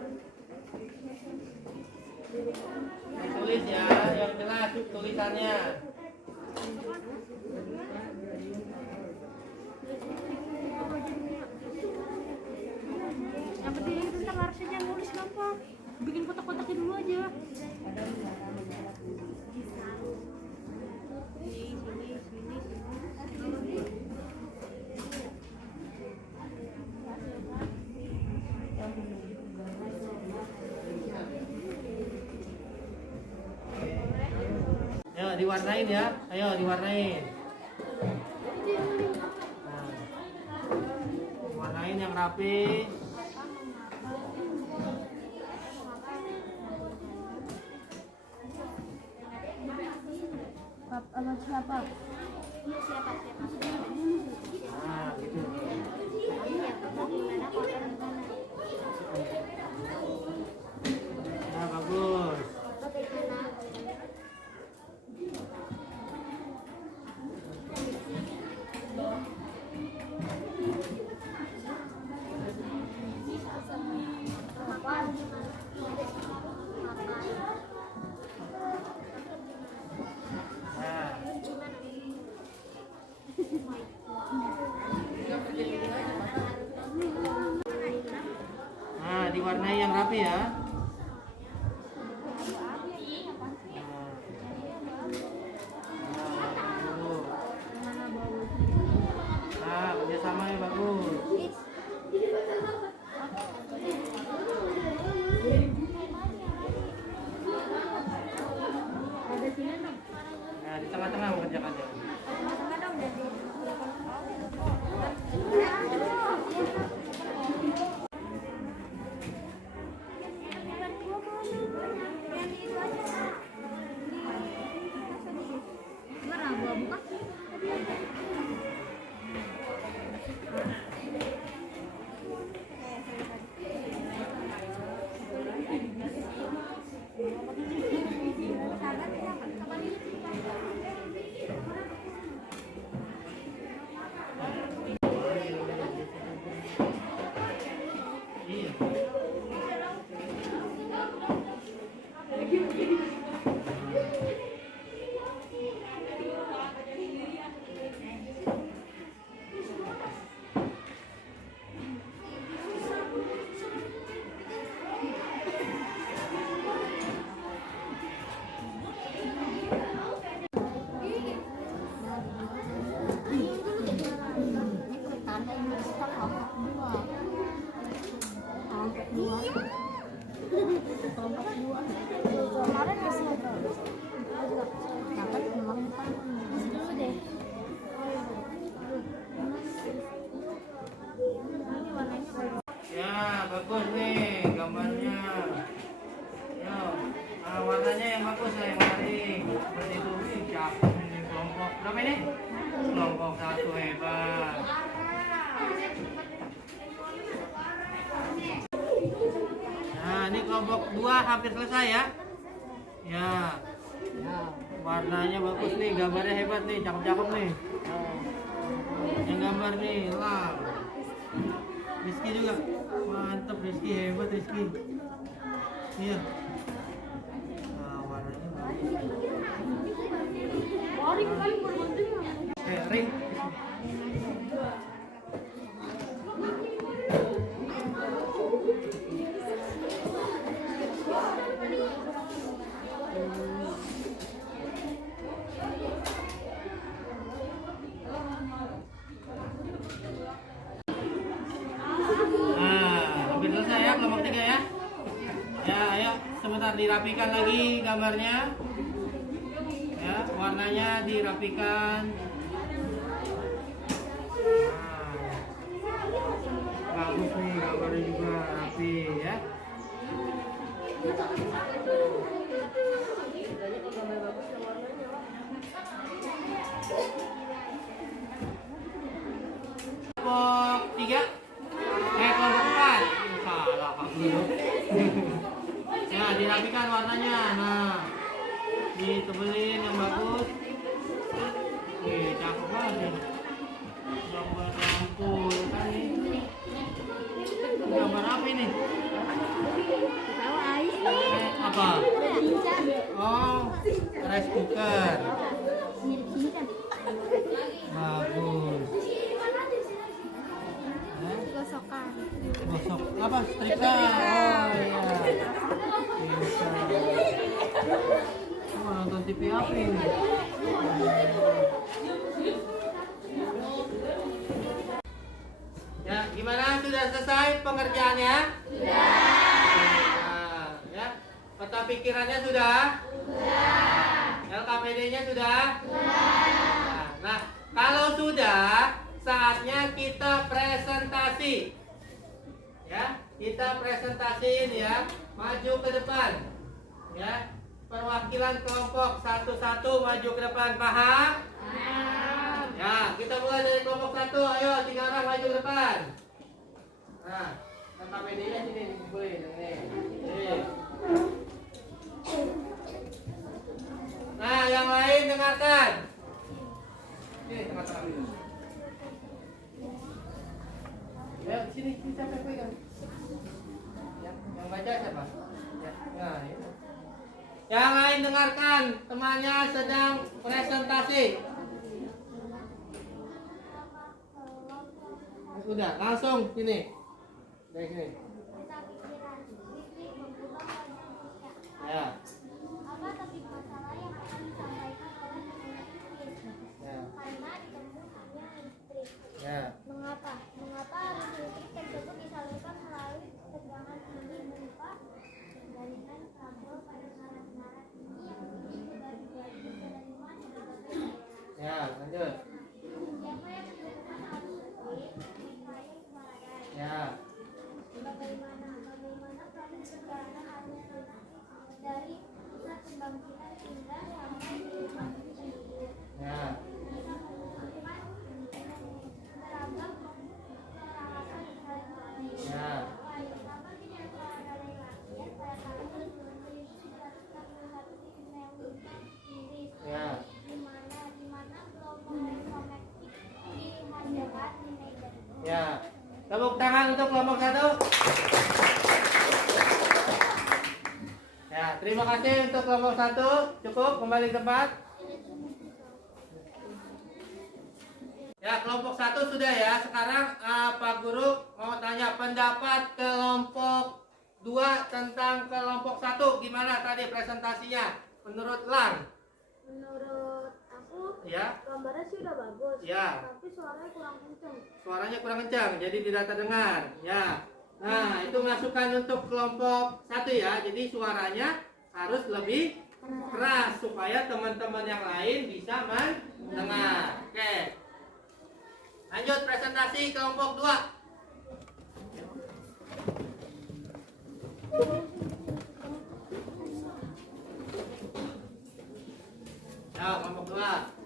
Tulis ya, yang jelas tulisannya. Yang penting tentang harusnya nulis gampang. Bikin kotak-kotaknya dulu aja. Ayo diwarnain ya, ayo diwarnain. Nah, warnain yang rapi. Apa siapa? Nah, gitu. Nah, bagus. Nah, diwarnai yang rapi ya. Nah, kerjasama yang bagus. Nah, di tengah-tengah mengerjakannya. Iya. Kemarin masih ada. Dapat kemarin masih dulu deh. Ya, bagus nih gambarnya. Ya, warnanya yang bagus ya, yang garing. Seperti itu. Ih, cakep ini kelompok. Berapa ini? Kelompok 1, hebat. Nah, ini kelompok 2 hampir selesai ya. Ya. Warnanya bagus nih, gambarnya hebat nih, cakep-cakep nih. Yang gambar nih, lang. Rizky juga. Mantap Rizky, hebat Rizky. Iya. Nah, warnanya bagus. Ring. Hampir selesai ya kelompok 3 ya. Ya, ayo sebentar dirapikan lagi gambarnya. Ya, warnanya dirapikan. Bagus nih gambarnya juga rapi ya. Kelompok 3 kelompok 4 salah Pak Guru. Ya, dirapikan warnanya. Nah, Ditebelin yang bagus. Cakep banget nih. Gambar lampu kan nih. Gambar apa ini? Apa? Oh, rice cooker. Bagus. Gosok apa? Setrika. Oh iya. Oh, nonton TV apa ini? Ya, gimana? Sudah selesai pengerjaannya? Sudah. Ya. Peta pikirannya sudah? Sudah. LKPD-nya sudah? Sudah. Nah, kalau sudah, saatnya kita presentasi. Ya, kita presentasiin ya. Maju ke depan. Ya. Perwakilan kelompok satu-satu maju ke depan, paham? Ya, kita mulai dari kelompok 1. Ayo, 3 orang maju ke depan. Nah, KPD-nya sini dikumpulin. Ini. Nah, yang lain dengarkan. Sini, tengah-tengah dulu. Ya, sini siapa yang pegang? Ya, yang baca siapa? Ya, nah, ini. Yang lain dengarkan, temannya sedang presentasi. Udah, langsung sini. Dari sini. Ya. Apa topik masalah yang akan disampaikan oleh penulis? Ya. Karena ditempuh hanya listrik. Ya. Mengapa? Mengapa arus listrik tersebut disalurkan melalui tegangan tinggi berupa jaringan kabel pada menara tinggi yang dibagi-bagi penerimaan di berbagai daerah? Ya, lanjut. Siapa yang menentukan arus listrik? Saya Faraday. Ya. Bagaimana proses perjalanan arus listrik dari pusat pembangkitan hingga sampai di rumah penduduk? Ya. Bisa menemukan beragam peralatan elektronik. Ya. Kapal Sinar Faraday lahir pada tahun 1761 di Newington, Inggris. Ya. Di mana kelompok elektromagnetik dihasilkan di Medan. Ya. Tepuk tangan untuk kelompok 1. Ya, terima kasih untuk kelompok 1. Cukup, kembali ke tempat. Ya, kelompok 1 sudah ya. Sekarang Pak Guru mau tanya pendapat kelompok 2 tentang kelompok 1. Gimana tadi presentasinya? Menurut Lang? Menurut aku, Ya. gambarnya sih udah bagus. Ya. Tapi suaranya kurang kenceng. Suaranya kurang kencang, jadi tidak terdengar. Ya. Nah, itu masukan untuk kelompok 1 ya. Jadi suaranya harus lebih keras supaya teman-teman yang lain bisa mendengar. Oke. Lanjut presentasi kelompok 2. Ya, kelompok 2.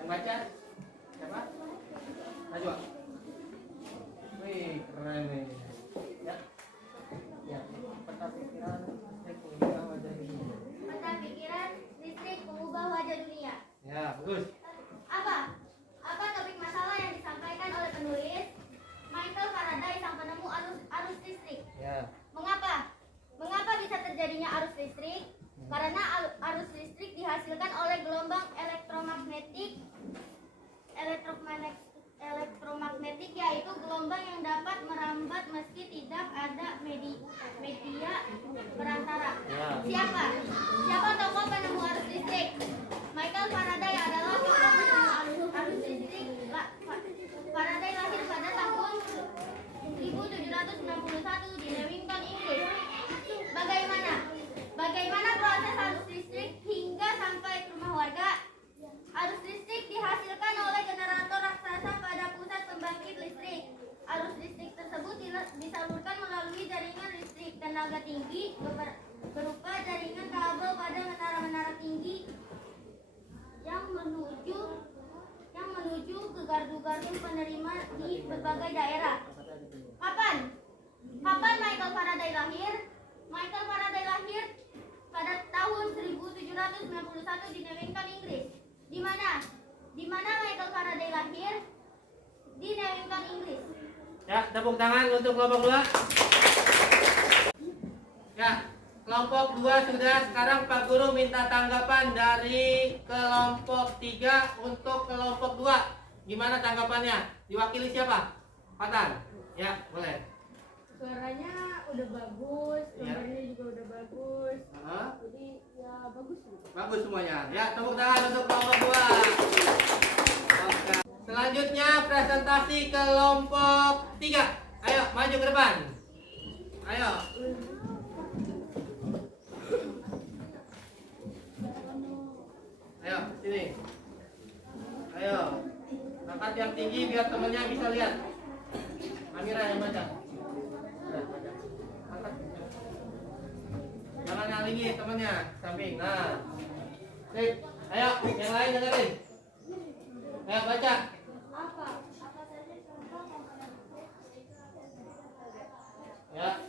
Yang baca siapa? Najwa. Wih, keren nih. Ya. Ya, peta pikiran listrik mengubah wajah dunia. Peta pikiran listrik mengubah wajah dunia. Ya, bagus. Apa? Apa topik masalah yang disampaikan oleh penulis? Michael Faraday, sang penemu arus listrik. Ya. Mengapa? Mengapa bisa terjadinya arus listrik? Karena arus listrik dihasilkan oleh gelombang elektromagnetik yaitu gelombang yang dapat merambat meski tidak ada media perantara. Ya. Siapa tokoh penemu arus listrik? Michael Faraday adalah tokoh penemu arus listrik. Faraday lahir pada tahun 1761 di Newington, Inggris. Bagaimana proses arus listrik hingga sampai ke rumah warga? Arus listrik dihasilkan oleh generator raksasa pada pusat pembangkit listrik. Arus listrik tersebut disalurkan melalui jaringan listrik tenaga tinggi berupa jaringan kabel pada menara-menara tinggi yang menuju ke gardu-gardu penerima di berbagai daerah. Kapan Michael Faraday 1791 di Newington, Inggris. Di mana? Di mana Michael Faraday lahir? Di Newington, Inggris. Ya, tepuk tangan untuk kelompok 2. Ya, kelompok 2 sudah. Sekarang Pak Guru minta tanggapan dari kelompok 3 untuk kelompok 2. Gimana tanggapannya? Diwakili siapa? Patan. Ya, boleh. Suaranya udah bagus, Iya. gambarnya juga udah bagus. Hah? Jadi ya bagus gitu. Bagus semuanya. Ya, tepuk tangan untuk kelompok 2. Oke. Selanjutnya presentasi kelompok 3. Ayo, maju ke depan. Ayo. Ayo, sini. Ayo. Angkat yang tinggi biar temennya bisa lihat. Amira yang baca. Nah, baca. Angkat. Jangan ngalingi temennya, samping. Nah. Sip. Ayo, yang lain dengerin. Ayo baca. Apa saja contoh komponen listrik? Ya.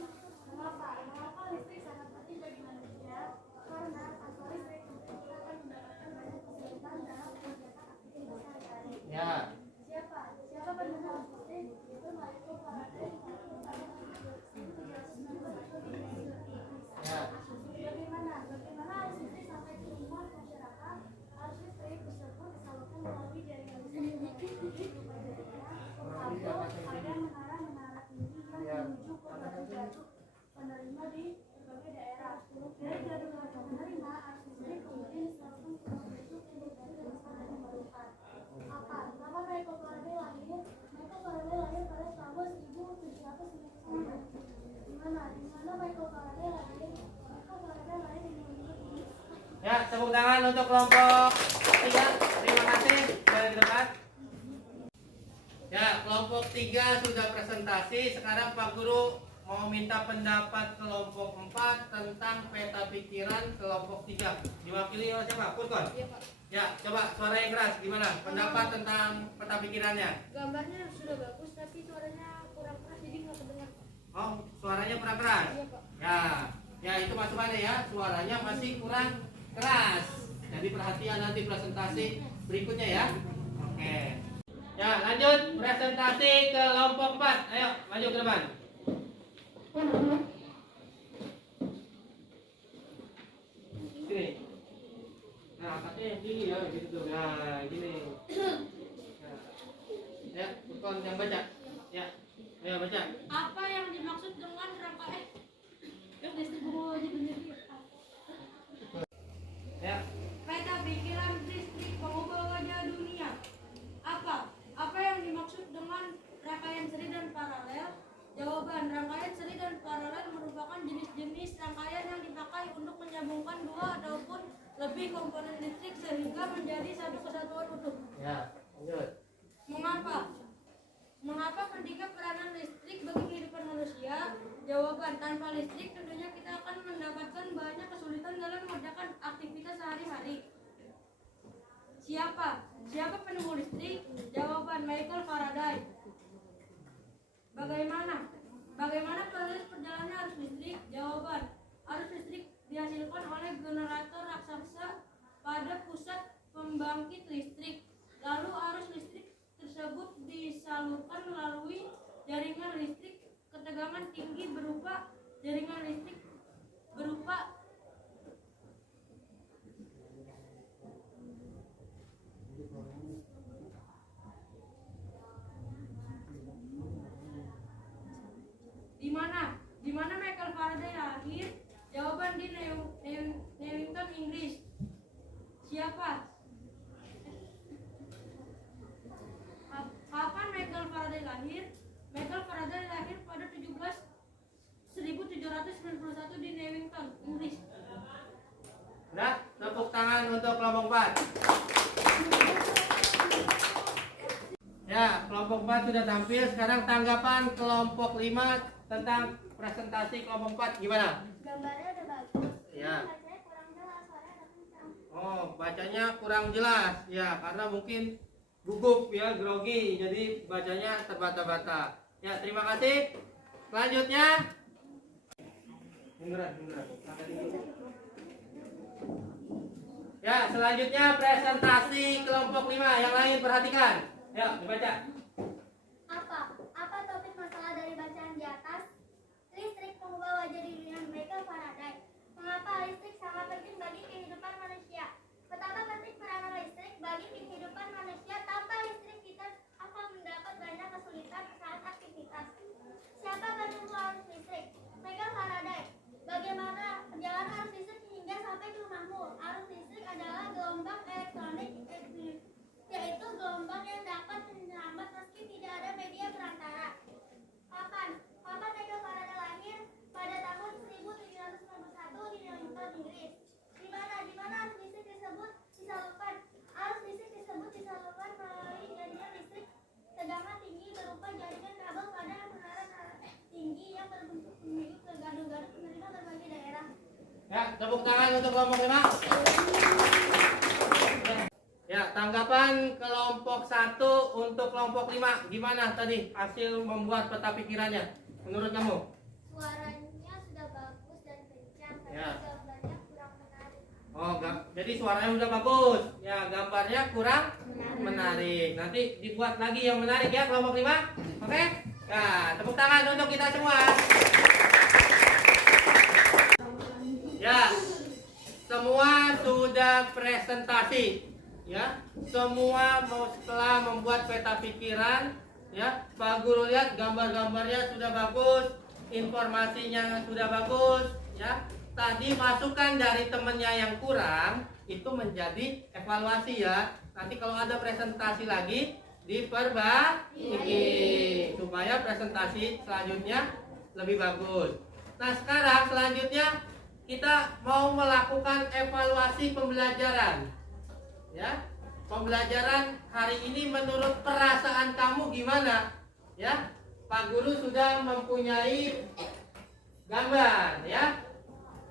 Mengapa listrik sangat penting bagi manusia? Karena tanpa listrik kita akan mendapatkan banyak kesulitan dalam mengerjakan aktivitas sehari-hari. Ya. Siapa penemuan listrik? Itu Michael Faraday. Ya. Bagaimana arus listrik sampai ke rumah masyarakat? Arus listrik tersebut disalurkan melalui jaringan listrik kabel pada menara-menara tinggi yang menuju ke gardu penerima di berbagai daerah. Dari gardu penerima, arus listrik kemudian disalurkan ke menuju ke gardu dan standar terbarukan. Apa? Nama Michael Faraday lahir? Michael Faraday lahir pada tahun 1799. Di mana Michael Faraday lahir? Michael Faraday lahir di Newington, Inggris. Ya, tepuk tangan untuk kelompok 3. Terima kasih dari depan. Ya, kelompok 3 sudah presentasi. Sekarang Pak Guru mau minta pendapat kelompok 4 tentang peta pikiran kelompok 3. Diwakili oleh siapa? Purkon? Iya Pak. Ya, coba suara yang keras. Gimana pendapat tentang peta pikirannya? Gambarnya sudah bagus tapi suaranya kurang keras jadi nggak kedengar. Oh, suaranya kurang keras. Iya Pak. Ya itu masukannya ya. Suaranya masih kurang keras. Jadi perhatian nanti presentasi berikutnya ya. Oke. Ya, lanjut presentasi kelompok 4. Ayo, maju ke depan. Sini. Nah, angkatnya yang tinggi ya, gitu. Nah, gini. Nah. Ya, bukan yang baca. Ya. Ayo baca. Apa yang dimaksud dengan rangkaian listrik bawa aja bener Ya. peta pikiran listrik pengubah wajah dunia? Apa yang dimaksud dengan rangkaian seri dan paralel? Jawaban, rangkaian seri dan paralel merupakan jenis-jenis rangkaian yang dipakai untuk menyambungkan dua ataupun lebih komponen listrik sehingga menjadi satu kesatuan utuh. Ya, lanjut. Mengapa pentingnya peranan listrik bagi kehidupan manusia? Jawaban, tanpa listrik tentunya kita akan mendapatkan banyak kesulitan dalam mengerjakan aktivitas sehari-hari. Siapa penemu listrik? Jawaban, Michael Faraday. Bagaimana proses perjalanannya arus listrik? Jawaban, arus listrik dihasilkan oleh generator raksasa pada pusat pembangkit listrik. Lalu arus listrik tersebut disalurkan melalui jaringan listrik ketegangan tinggi berupa jaringan listrik berupa di mana Michael Faraday lahir? Jawaban, di Newington, Inggris. Siapa? Kapan Michael Faraday lahir? Michael Faraday lahir pada 1791 di Newington, Inggris. Udah, tepuk tangan untuk kelompok 4. Ya, kelompok 4 sudah tampil. Sekarang tanggapan kelompok 5 tentang presentasi kelompok 4 gimana? Gambarnya udah bagus. Ya. Bacanya kurang jelas, soalnya ada kencang. Oh, bacanya kurang jelas. Ya, karena mungkin gugup ya, grogi. Jadi bacanya terbata-bata. Ya, terima kasih. Selanjutnya munduran. Angkat dikit. Ya, selanjutnya presentasi kelompok 5. Yang lain perhatikan. Ya, dibaca. Apa topik masalah dari bacaan di atas? Listrik mengubah wajah di dunia Michael Faraday. Mengapa listrik sangat penting bagi kehidupan manusia? Betapa penting peranan listrik bagi kehidupan manusia. Tanpa listrik kita akan mendapat banyak kesulitan saat aktivitas. Siapa penemu arus listrik? Michael Faraday. Bagaimana perjalanan arus listrik hingga sampai ke rumahmu? Arus listrik adalah gelombang elektronik, yaitu gelombang yang dapat menyambat meski tidak ada media perantara. Kapan Michael Faraday lahir? Pada tahun 1791 di London, Inggris. Di mana arus listrik tersebut disalurkan? Arus listrik tersebut disalurkan melalui jaringan listrik tegangan tinggi berupa jaringan kabel pada menara tinggi yang berbentuk mirip ke gaduh-gaduh penerima berbagai daerah. Ya, tepuk tangan untuk kelompok 5. Ya, tanggapan kelompok 1 untuk kelompok 5. Gimana tadi hasil membuat peta pikirannya? Menurut kamu? Suaranya sudah bagus dan kencang, tapi Ya. gambarnya kurang menarik. Oh, jadi suaranya udah bagus. Ya, gambarnya kurang menarik. Nanti dibuat lagi yang menarik ya kelompok 5. Oke? Nah, tepuk tangan untuk kita semua. Ya, semua sudah presentasi. Ya, semua mau setelah membuat peta pikiran, ya, Pak Guru lihat gambar-gambarnya sudah bagus, informasinya sudah bagus, ya. Tadi masukan dari temennya yang kurang itu menjadi evaluasi ya. Nanti kalau ada presentasi lagi diperbaiki supaya presentasi selanjutnya lebih bagus. Nah, sekarang selanjutnya kita mau melakukan evaluasi pembelajaran. Ya, pembelajaran hari ini menurut perasaan kamu gimana? Ya, Pak Guru sudah mempunyai gambar ya.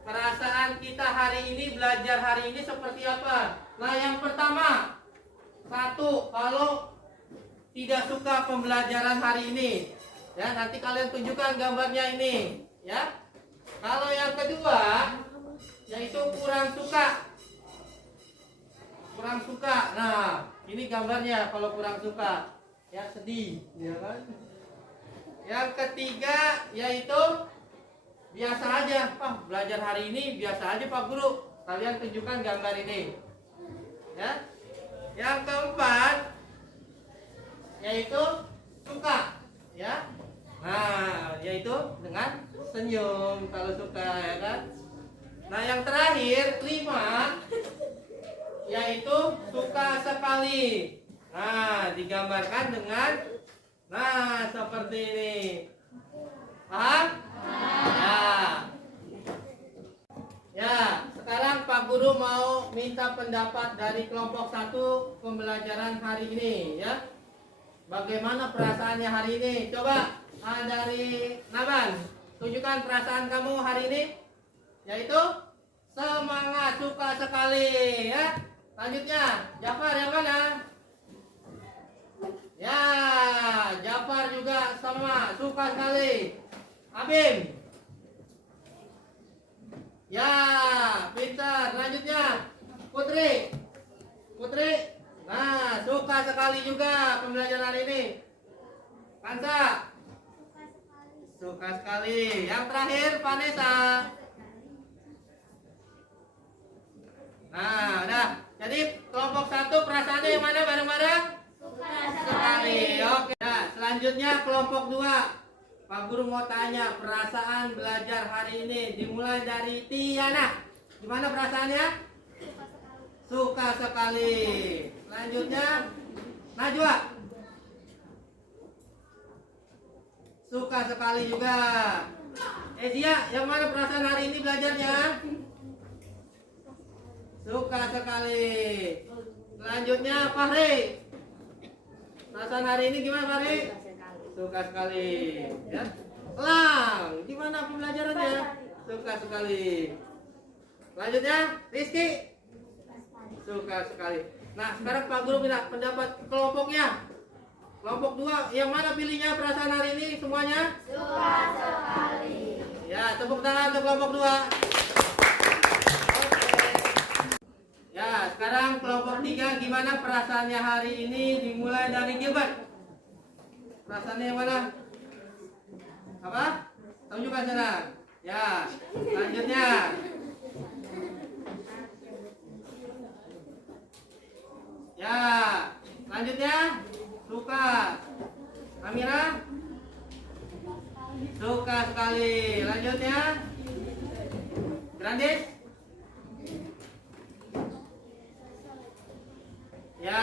Perasaan kita hari ini, belajar hari ini seperti apa? Nah, yang pertama, 1, kalau tidak suka pembelajaran hari ini, ya nanti kalian tunjukkan gambarnya ini, ya. Kalau yang kedua, yaitu kurang suka. Nah, ini gambarnya kalau kurang suka, ya sedih, ya kan? Yang ketiga yaitu biasa aja, belajar hari ini biasa aja Pak Guru. Kalian tunjukkan gambar ini, ya. Yang keempat yaitu suka, ya. Nah, yaitu dengan senyum kalau suka, ya kan? Nah, yang terakhir 5 yaitu suka sekali. Nah, digambarkan dengan seperti ini. Paham? Ya, sekarang Pak Guru mau minta pendapat dari kelompok 1 pembelajaran hari ini, ya. Bagaimana perasaannya hari ini? Coba dari Naban, tunjukkan perasaan kamu hari ini. Yaitu semangat, suka sekali, ya. Selanjutnya, Jafar yang mana? Ya, Jafar juga sama, suka sekali. Abim. Ya, pintar. Selanjutnya, Putri. Nah, suka sekali juga pembelajaran ini. Kansa. Suka sekali. Yang terakhir, Vanessa. Nah, udah. Jadi kelompok 1 perasaannya yang mana bareng-bareng? Suka Sekali. Oke. Nah, selanjutnya kelompok 2. Pak Guru mau tanya perasaan belajar hari ini. Dimulai dari Tiana. Gimana perasaannya? Suka sekali. Selanjutnya Najwa. Suka sekali juga. Ezia, yang mana perasaan hari ini belajarnya? Suka sekali. Selanjutnya Fahri. Perasaan hari ini gimana Fahri? Suka sekali. Ya. Lang, gimana pembelajarannya? Suka sekali. Selanjutnya Rizky. Suka sekali. Nah, sekarang Pak Guru minta pendapat kelompoknya. Kelompok 2, yang mana pilihnya perasaan hari ini semuanya? Suka sekali. Ya, tepuk tangan untuk kelompok 2. Oke. Ya, gimana perasaannya hari ini dimulai dari Gilbert? Perasaannya yang mana? Apa? Tunjukkan sana. Ya, selanjutnya. Ya, selanjutnya suka. Amira? Suka sekali. Lanjutnya. Grandis? Ya,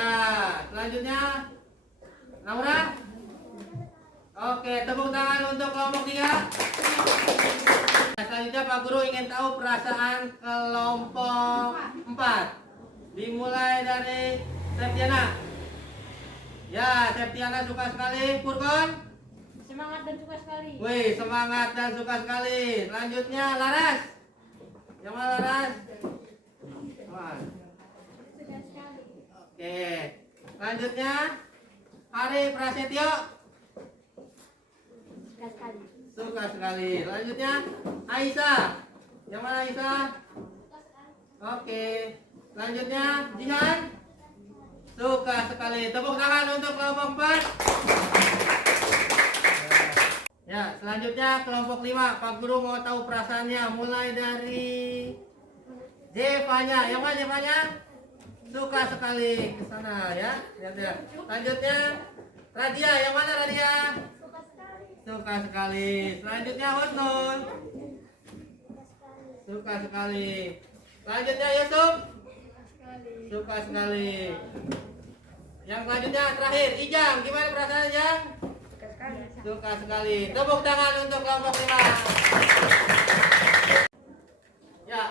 selanjutnya Naura? Oke, tepuk tangan untuk kelompok 3. Selanjutnya Pak Guru ingin tahu perasaan kelompok 4. Dimulai dari Septiana. Ya, Septiana suka sekali. Furkon? Semangat dan suka sekali. Wih, semangat dan suka sekali. Selanjutnya Laras. Yang mana Laras? Wah. Oke. Selanjutnya Hari Prasetyo. Suka sekali. Selanjutnya Aisyah. Yang mana Aisyah? Oke. Selanjutnya Jihan. Suka sekali. Tepuk tangan untuk kelompok 4. Ya, selanjutnya kelompok 5. Pak Guru mau tahu perasaannya mulai dari Jevanya. Yang mana Jevanya? Suka sekali. Ke sana ya. Lihat. Selanjutnya Radia. Yang mana Radia? Suka sekali. Selanjutnya Husnul. Suka sekali. Selanjutnya Yusuf. Suka sekali. Yang selanjutnya terakhir Ijang. Gimana perasaan Ijang? Suka sekali. Tepuk tangan untuk kelompok 5. Ya,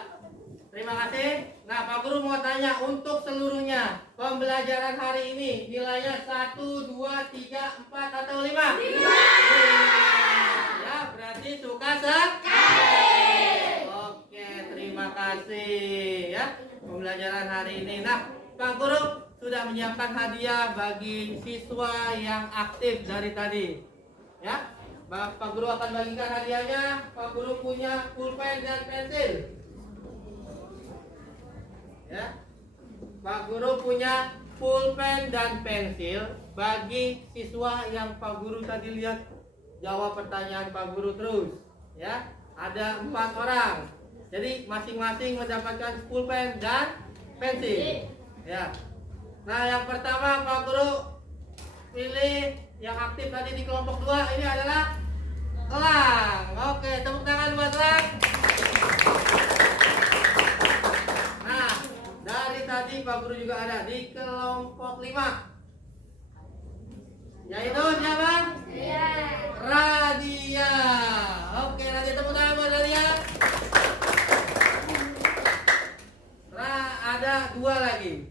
terima kasih. Nah, Pak Guru mau tanya untuk seluruhnya pembelajaran hari ini nilainya 1, 2, 3, 4 atau 5? 5. Ya, berarti suka sekali. Oke, terima kasih ya pembelajaran hari ini. Nah, Pak Guru sudah menyiapkan hadiah bagi siswa yang aktif dari tadi. Ya, Pak Guru akan bagikan hadiahnya. Pak Guru punya pulpen dan pensil. Ya, Pak Guru punya pulpen dan pensil bagi siswa yang Pak Guru tadi lihat jawab pertanyaan Pak Guru terus. Ya, ada 4 orang. Jadi masing-masing mendapatkan pulpen dan pensil. Ya. Nah, yang pertama Pak Guru pilih yang aktif tadi di kelompok 2 ini adalah Elang. Oke, tepuk tangan buat Elang. Nah, dari tadi Pak Guru juga ada di kelompok 5. Yaitu siapa? Radia. Oke, Radia, tepuk tangan buat Radia. Ada 2 lagi.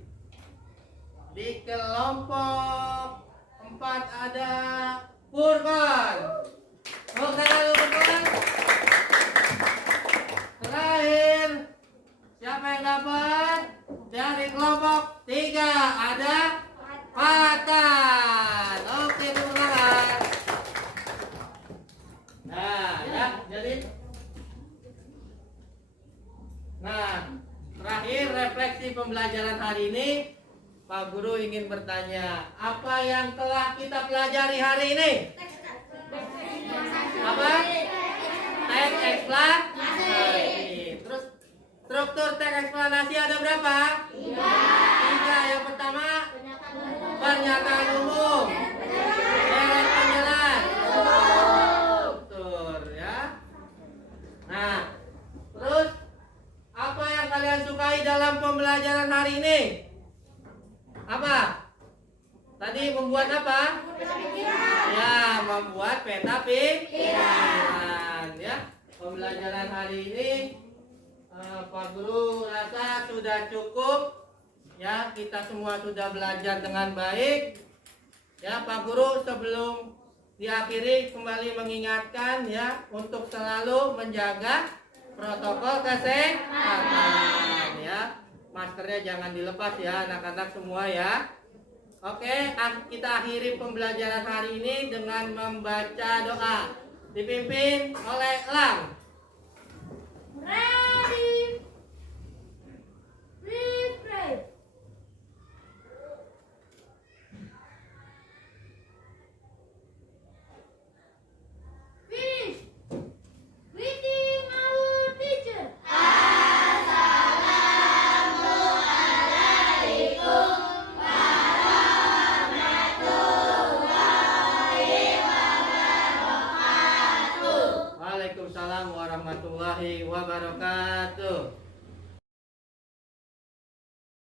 Di kelompok 4 ada Furkon. Tepuk tangan untuk Furkon. Terakhir, siapa yang dapat? Dari kelompok 3 ada Fatan. Oke, tepuk tangan. Nah, ya, jadi terakhir refleksi pembelajaran hari ini, Pak Guru ingin bertanya, apa yang telah kita pelajari hari ini? Apa? Teks eksplanasi. Terus struktur teks eksplanasi ada berapa? 3. Yang pertama, pernyataan umum. Deret penjelas. Struktur ya. Nah, terus apa yang kalian sukai dalam pembelajaran hari ini? Apa? Tadi membuat apa? Ya, membuat peta pikiran. Ya, pembelajaran hari ini Pak Guru rasa sudah cukup. Ya, kita semua sudah belajar dengan baik. Ya, Pak Guru sebelum diakhiri kembali mengingatkan ya untuk selalu menjaga protokol kesehatan. Ya, maskernya jangan dilepas ya anak-anak semua ya. Oke, kita akhiri pembelajaran hari ini dengan membaca doa dipimpin oleh Elang. Ready? Please pray. warahmatullahi wabarakatuh.